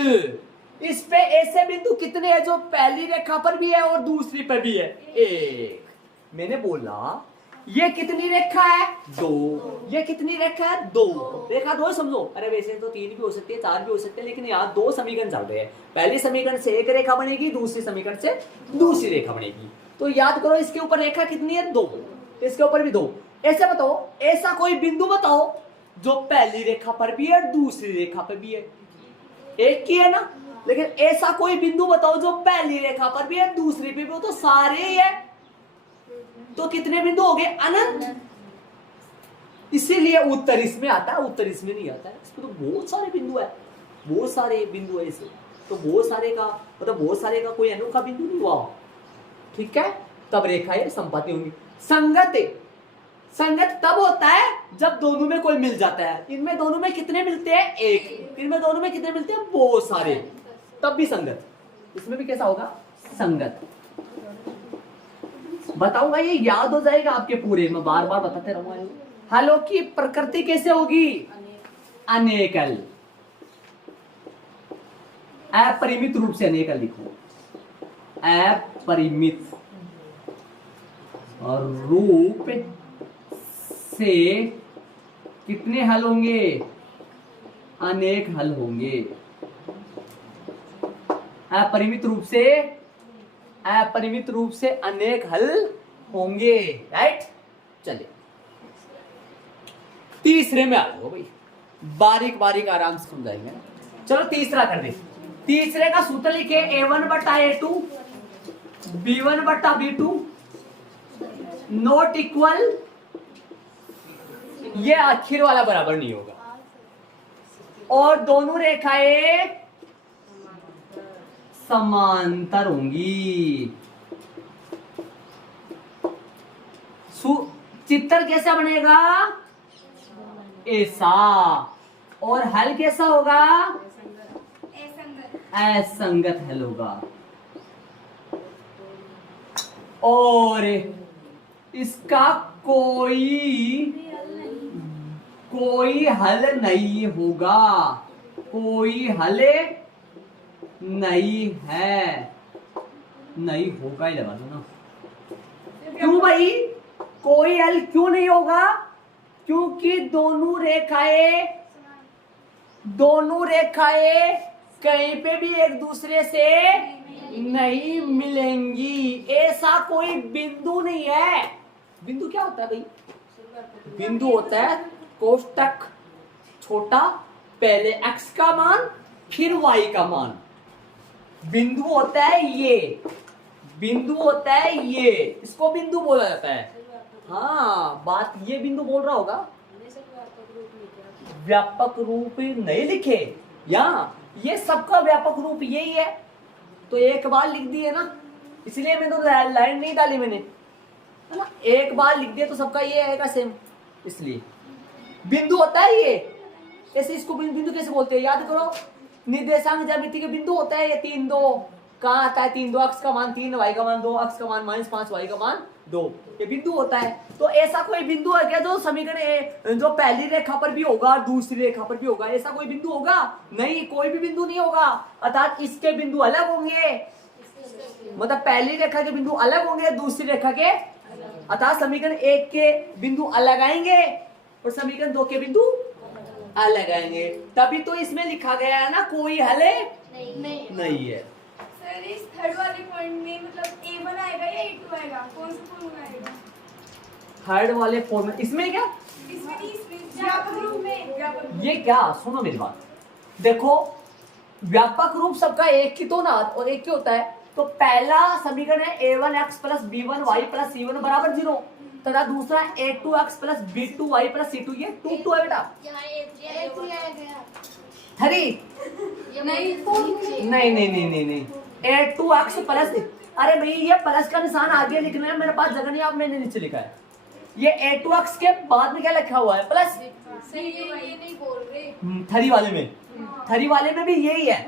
इस पे ऐसे बिंदु कितने हैं जो पहली रेखा पर भी है और दूसरी पर भी है? एक। मैंने बोला ये कितनी रेखा है? दो। ये कितनी रेखा है? दो। रेखा दो समझो। अरे वैसे तो तीन भी हो सकती है, चार भी हो सकते हैं, लेकिन यहाँ दो समीकरण चल रहे हैं। पहली समीकरण से एक रेखा बनेगी, दूसरी समीकरण से दूसरी रेखा बनेगी। तो याद करो इसके ऊपर रेखा कितनी है? दो। इसके ऊपर भी दो। ऐसे बताओ, ऐसा कोई बिंदु बताओ जो पहली रेखा पर भी है और दूसरी रेखा पर भी है। एक ही है ना, लेकिन ऐसा कोई बिंदु बताओ जो पहली रेखा पर भी है दूसरी पे भी हो, तो सारे ही है। तो कितने बिंदु हो गए? अनंत। इसीलिए उत्तर इसमें आता है, उत्तर इसमें नहीं आता है। इसमें तो बहुत सारे बिंदु है, बहुत सारे बिंदु है इसे। तो बहुत सारे का मतलब बहुत सारे का कोई अनोखा बिंदु नहीं हुआ, ठीक है? तब रेखाएं संपाती होंगी। संगत तब होता है जब दोनों में कोई मिल जाता है। इनमें दोनों में कितने मिलते हैं? एक। इनमें दोनों में कितने मिलते हैं? बहुत सारे, तब भी संगत। इसमें भी कैसा होगा? संगत। बताऊंगा, ये याद हो जाएगा आपके पूरे, मैं बार बार बताते रहूंगा। हलों की प्रकृति कैसे होगी? अनेकल। अपरिमित रूप से अनेक हल लिखो, अपरिमित और रूप से कितने हल होंगे, अनेक हल होंगे। अपरिमित रूप से अनेक हल होंगे, राइट। चलिए तीसरे में आ जाओ भाई, बारीक बारीक आराम से समझाएंगे। चलो तीसरा कर दे। तीसरे का सूत्र लिखे A1/A2 B1/B2 नॉट इक्वल, ये आखिर वाला बराबर नहीं होगा, और दोनों रेखाएं समांतर होंगी। चित्र कैसा बनेगा, ऐसा, और हल कैसा होगा, असंगत हल होगा। और इसका कोई हल नहीं होगा, कोई हल नहीं है, नहीं होगा ही लगा दो ना। क्यों भाई कोई हल क्यों नहीं होगा, क्योंकि दोनों रेखाएं कहीं पे भी एक दूसरे से नहीं मिलेंगी, ऐसा कोई बिंदु नहीं है। बिंदु क्या होता है भाई, बिंदु होता है कोष्टक छोटा, पहले x का मान फिर y का मान। बिंदु होता है ये, बिंदु होता है ये, इसको बिंदु बोला जाता है। हाँ बात ये बिंदु बोल रहा होगा, व्यापक रूप नहीं लिखे यहाँ, ये सबका व्यापक रूप यही है, तो एक बार लिख दिए ना, इसलिए मैंने तो लाइन नहीं डाली मैंने, है ना, एक बार लिख दिया तो सबका ये आएगा सेम। इसलिए बिंदु होता है ये, कैसे इसको बिंदु कैसे बोलते हैं, याद करो, निर्देशांक ज्यामिति के बिंदु होता है ये 3 2, कहाँ आता है 3 2, x का मान 3 y का मान 2, x का मान -5 y का मान 2, ये बिंदु होता है। तो ऐसा कोई बिंदु है क्या जो समीकरण जो पहली रेखा पर भी होगा दूसरी रेखा पर भी होगा, ऐसा कोई बिंदु होगा नहीं, कोई भी बिंदु नहीं होगा। अर्थात इसके बिंदु अलग होंगे, मतलब पहली रेखा के बिंदु अलग होंगे दूसरी रेखा के, अर्थात समीकरण 1 के बिंदु अलग आएंगे और समीकरण 2 के बिंदु अलग आएंगे, तभी तो इसमें लिखा गया है ना कोई हल नहीं है। सर इस थर्ड वाले पॉइंट में मतलब A1 आएगा या A2 आएगा, कौन सा फॉर्मूला आएगा? थर्ड वाले फॉर्मूला इसमें क्या, इसमें व्यापक रूप में, ये क्या, सुनो मेरी बात, देखो व्यापक रूप सबका एक ही तो ना, और एक ही होता है। तो पहला समीकरण है A1x + B1y + C1 = 0, तथा दूसरा A2x + B2y + C2, ये 2 2 है बेटा, नहीं A2x प्लस, अरे भाई ये प्लस का निशान आगे लिखना है, मेरे पास जगह नहीं, आप मैंने नीचे लिखा है। ये A2x के बाद में क्या लिखा हुआ है, प्लस। ये नहीं बोल रहे, थरी वाले में भी यही है,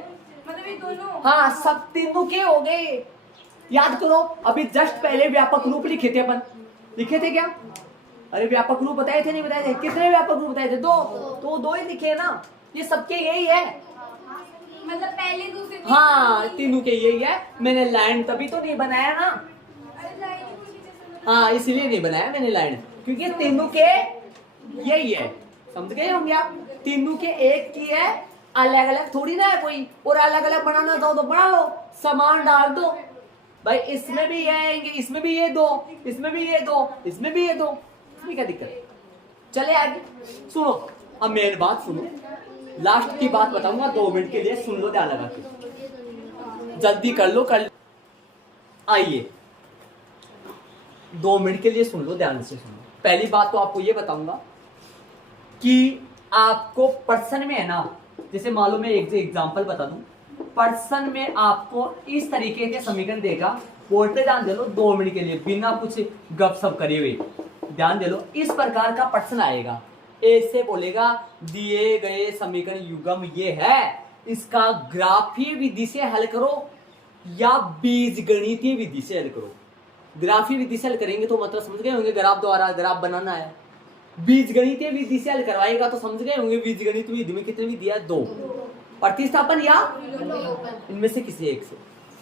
मतलब ये दोनों, हाँ सब तीनों के हो गए। याद करो अभी जस्ट पहले व्यापक रूप लिखे थे अपन, लिखे थे क्या, अरे व्यापक रूप बताए थे नहीं बताए थे, कितने व्यापक रूप बताए थे, 2, तो 2 ही लिखे ना, ये सबके यही है, मतलब पहले दूसरे, हाँ तीनों के यही है। मैंने लाइन तभी तो नहीं बनाया ना, हाँ इसीलिए नहीं बनाया मैंने लाइन, क्योंकि तीनों के यही है, समझ गए होंगे आप, तीनों के एक की है, अलग अलग थोड़ी ना है कोई, और अलग अलग बनाना चाहो तो बना लो, समान डाल दो भाई, इसमें भी ये आएंगे, इसमें भी ये 2, इसमें भी ये 2, इसमें भी ये 2, इसमें क्या दिक्कत है। चले आगे सुनो, अब मेन बात सुनो, लास्ट की बात बताऊंगा, 2 मिनट के लिए सुन लो, ध्यान लगा के, जल्दी कर लो आइए 2 मिनट के लिए सुन लो, ध्यान से सुनो। पहली बात तो आपको ये बताऊंगा कि आपको पर्सन में है ना, जैसे मालूम है एक एग्जांपल बता दूं, पर्सन में आपको इस तरीके के समीकरण देगा, बोर्ड पे ध्यान दे लो 2 मिनट के लिए, बिना कुछ गपशप करे हुए ध्यान दे लो, इस प्रकार का पर्सन आएगा, ऐसे बोलेगा दिए गए समीकरण युग्म ये है, इसका ग्राफीय विधि से हल करो या बीजगणितीय विधि से हल करो। ग्राफीय विधि से हल करेंगे तो मतलब समझ गए होंगे, ग्राफ द्वारा ग्राफ बनाना है। बीजगणितीय विधि से हल करवाएगा तो समझ गए होंगे बीजगणित विधि में कितनी विधि है, 2। प्रतिस्थापन या इनमें से किसी एक से।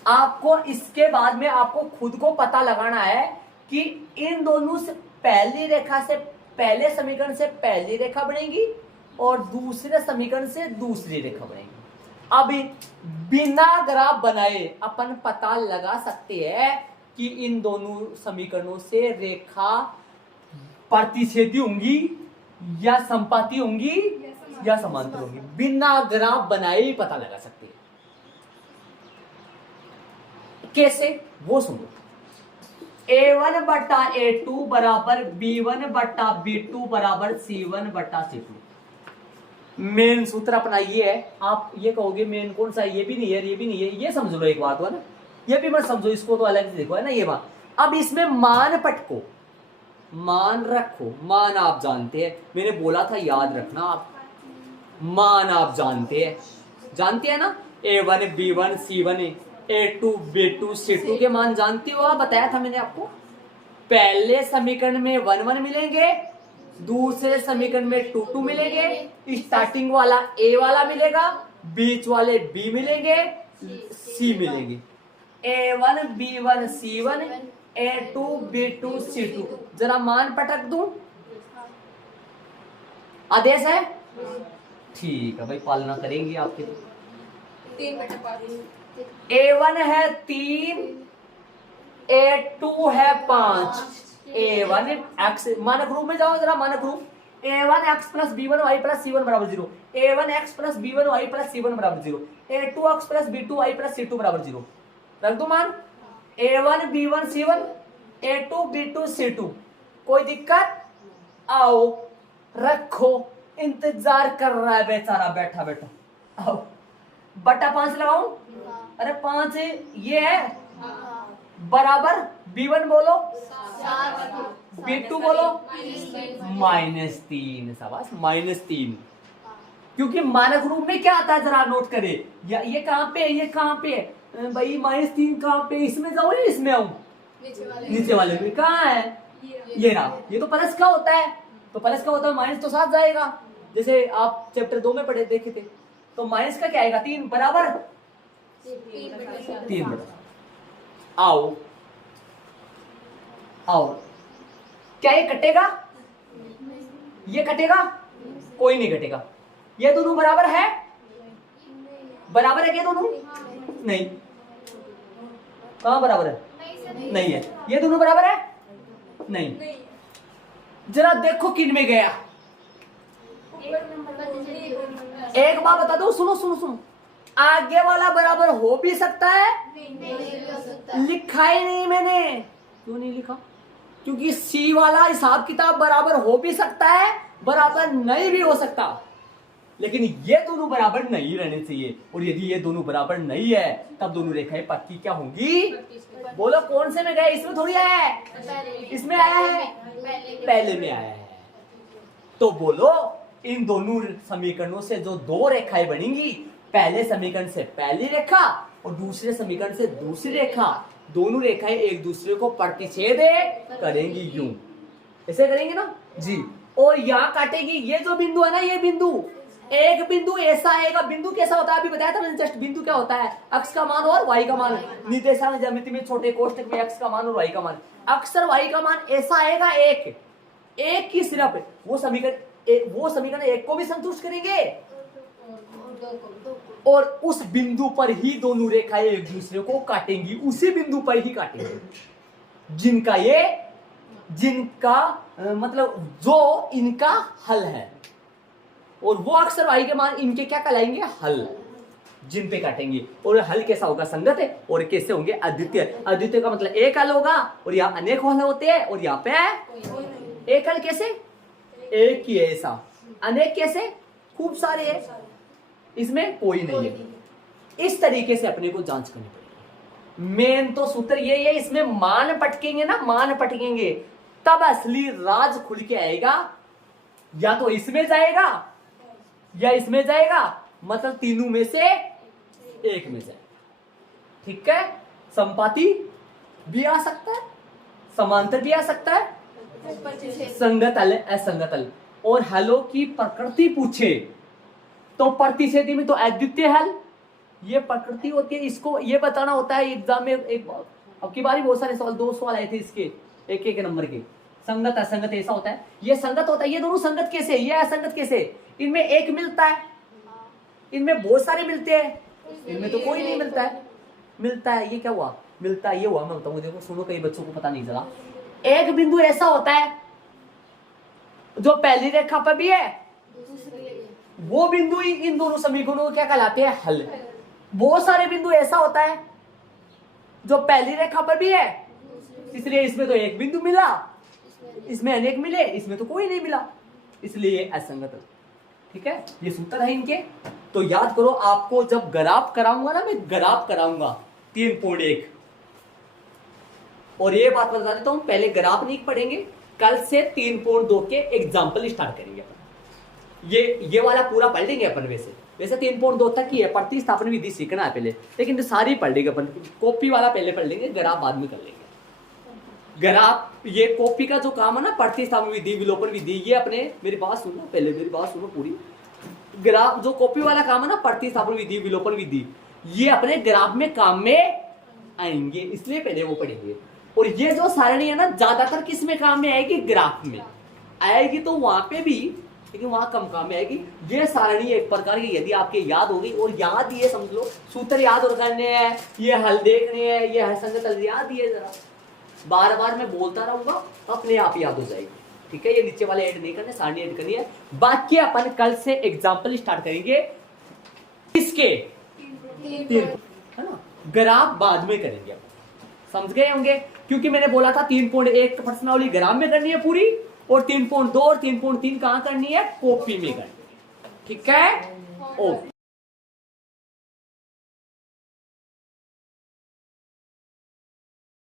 आपको इसके बाद में आपको खुद को पता लगाना है कि इन दोनों से पहली रेखा से पहले समीकरण से पहली रेखा बनेगी और दूसरे समीकरण से दूसरी रेखा बनेगी। अभी बिना ग्राफ बनाए अपन पता लगा सकते हैं कि इन दोनों समीकरणों से रेखा प्रतिच्छेदी होंगी या संपाती होंगी या समांतर होंगी। बिना ग्राफ बनाए ही पता लगा सकते हैं। कैसे वो सुनो। A1 बटा A2 बराबर B1 बटा B2 बराबर C1 बटा C2। मेन सूत्र अपना ये है। आप ये कहोगे मेन कौन सा, ये भी नहीं है, ये भी नहीं है, ये समझ लो एक बात है ना, ये भी मत समझो, इसको तो अलग से देखो, है ना ये बात। अब इसमें मान पटको, मान रखो, मान आप जानते हैं, मैंने बोला था याद रखना आप, मान आप जानते हैं ना, A1 B1 C1 A2 B2 C2 के मान जानते हो आप, बताया था मैंने आपको। पहले समीकरण में 1 1 मिलेंगे, दूसरे समीकरण में 2 2 मिलेंगे, स्टार्टिंग वाला A वाला मिलेगा, बीच वाले B मिलेंगे, C मिलेंगे। A1 B1 C1 A2 B2 C2। जरा मान पटक दूं, आदेश है, ठीक है भाई, पालना करेंगे आपके। 3/5 A1 है 3, A2 है 5, A1 x, मानक रूप में जाओ जरा, मानक रूप। A1 x plus B1 y plus C1 बराबर 0, A1 x plus B1 y plus C1 बराबर 0, A2 x plus B2 y plus C2 बराबर 0। रख दो मान। A1 B1 C1 A2 B2 C2। कोई दिक्कत? आओ रखो, इंतजार कर रहा है बेचारा बैठा बैठा। आओ बटा 5 लगाऊं, अरे 5 ये है बराबर B1 बोलो, B2 बोलो, -3। शाबाश, -3। क्योंकि मानक रूप में क्या आता है जरा नोट करे, या ये कहां पे है, ये कहां पे है भाई, -3 कहां पे, इसमें जाऊं या इसमें आऊं, नीचे वाले में कहां है, ये रहा। ये तो प्लस का होता है, तो प्लस का होता है माइनस तो साथ जाएगा, जैसे आप चैप्टर 2 में पढ़े देखे थे। तो माइनस का क्या आएगा, 3 बराबर 3। आओ आओ, क्या ये कटेगा, ये कटेगा, कोई नहीं कटेगा। ये दोनों बराबर है, बराबर है क्या दोनों, नहीं, कहां बराबर है, नहीं है। ये दोनों बराबर है, नहीं। जरा देखो किन में गया, एक बात बता दो, सुनो सुनो सुनो, आगे वाला बराबर हो भी सकता है, लिखा ही नहीं मैंने। क्यों नहीं लिखा, क्योंकि सी वाला हिसाब किताब बराबर हो भी सकता है, बराबर नहीं भी हो सकता, लेकिन ये दोनों बराबर नहीं रहने चाहिए। और यदि ये दोनों बराबर नहीं है तब दोनों रेखाएं पक्की क्या होंगी, बोलो कौन से में गए, इसमें थोड़ी आया है, इसमें आया है, पहले में आया है। तो बोलो इन दोनों समीकरणों से जो दो रेखाएं बनेंगी, पहले समीकरण से पहली रेखा और दूसरे समीकरण से दूसरी रेखा, दोनों रेखाएं एक दूसरे को प्रतिच्छेद करेंगी, यूं ऐसे करेंगे ना जी। और यहां काटेगी, ये जो बिंदु है ना, ये बिंदु, एक बिंदु ऐसा आएगा। बिंदु कैसा होता है अभी बताया था मैंने जस्ट। बिंदु क्या होता है, अक्ष का मान और वाई का मान। निर्देशांक ज्यामिति में छोटे कोष्ठक में अक्ष का मान और वाई का मान, अक्सर वाई का मान ऐसा आएगा, एक ही सिर्फ वो समीकरण एक को भी संतुष्ट करेंगे और उस बिंदु पर ही दोनों रेखाएं एक दूसरे को काटेंगी, उसी बिंदु पर ही काटेंगे जिनका मतलब जो इनका हल है। और वो अक्सर वाई के मान इनके क्या कहलाएंगे, हल, जिन पे काटेंगे। और हल कैसा होगा, संगत है, और कैसे होंगे, अद्वितीय। अद्वितीय का मतलब एक हल होगा, और यहाँ अनेक हल होते हैं, और यहाँ पे एक हल कैसे, एक ही ऐसा, अनेक कैसे, खूब सारे है, इसमें कोई नहीं है। इस तरीके से अपने को जांच करनी पड़ेगी। मेन तो सूत्र ये है, इसमें मान पटकेंगे ना, मान पटकेंगे तब असली राज खुल के आएगा। या तो इसमें जाएगा या इसमें जाएगा, मतलब तीनों में से एक में जाए, ठीक है। संपाती भी आ सकता है, समांतर भी आ सकता है, संगत हल, असंगत हल। और हलों की प्रकृति पूछे तो प्रतिच्छेदी में तो अद्वितीय हल, ये प्रकृति होती है। इसको ये बताना होता है एग्जाम में। एक अब की बारी बहुत सारे सवाल, 2 सवाल आए थे इसके एक एक नंबर के। संगत असंगत ऐसा होता है, ये संगत होता है, ये दोनों संगत कैसे, ये असंगत कैसे? इनमें एक मिलता है, इनमें बहुत सारे मिलते हैं, इनमें तो कोई नहीं मिलता है। मिलता है, ये क्या हुआ? मिलता है, ये हुआ। मैं बताऊं, देखो सुनो, कई बच्चों को पता नहीं चला। एक बिंदु ऐसा होता है जो पहली रेखा पर भी है, वो बिंदु ही इन दोनों समीकरणों को क्या कहलाते हैं? हल। बहुत सारे बिंदु ऐसा होता है जो पहली रेखा पर भी है, इसलिए इसमें तो एक बिंदु मिला, इसमें अनेक मिले, इसमें तो कोई नहीं मिला, इसलिए ये असंगत है। ठीक है, ये सूत्र है इनके। तो याद करो, आपको जब ग्राफ कराऊंगा ना, मैं ग्राफ कराऊंगा 3.1, और ये बात बता देता हूं, पहले ग्राफ नहीं पढ़ेंगे, कल से 3.2 के एग्जाम्पल स्टार्ट करेंगे अपन। ये वाला पूरा पढ़ लेंगे अपन। वैसे 3.2 तक ही है, प्रतिस्थापन विधि सीखना है पहले, लेकिन तो सारी पढ़ लेंगे अपन। कॉपी वाला पहले पढ़ लेंगे, ग्राफ बाद में कर लेंगे। ग्राफ, ये कॉपी का जो काम है ना, प्रतिस्थापन विधि, विलोपन विधि, ये अपने, मेरी बात सुनो पहले, मेरी बात सुनो पूरी। ग्राफ जो कॉपी वाला काम है ना, प्रतिस्थापन विधि, विलोपन विधि, ये अपने ग्राफ में काम में आएंगे, इसलिए पहले वो पढ़ेंगे। और ये जो सारणी है ना, ज्यादातर किस में काम में आएगी? ग्राफ में आएगी, तो वहां पे भी, लेकिन वहां कम काम में आएगी। ये सारणी एक प्रकार की यदि आपके याद हो गई, और याद ये समझ लो, सूत्र याद और करने हैं, ये हल देखने हैं, ये संगत हल याद ही है, जरा बार बार मैं बोलता रहूंगा, अपने आप याद हो जाएगी। ठीक है, ये नीचे वाले ऐड नहीं करने, सारणी ऐड करनी है। बाकी अपन कल से एग्जाम्पल स्टार्ट करेंगे इसके, है ना, ग्राफ बाद में करेंगे अपन। समझ गए होंगे, क्योंकि मैंने बोला था 3.1 प्रश्नावली ग्राफ में करनी है पूरी, और 3.2 और 3.3 कहां करनी है? कॉपी में करनी है। ठीक है, ओके।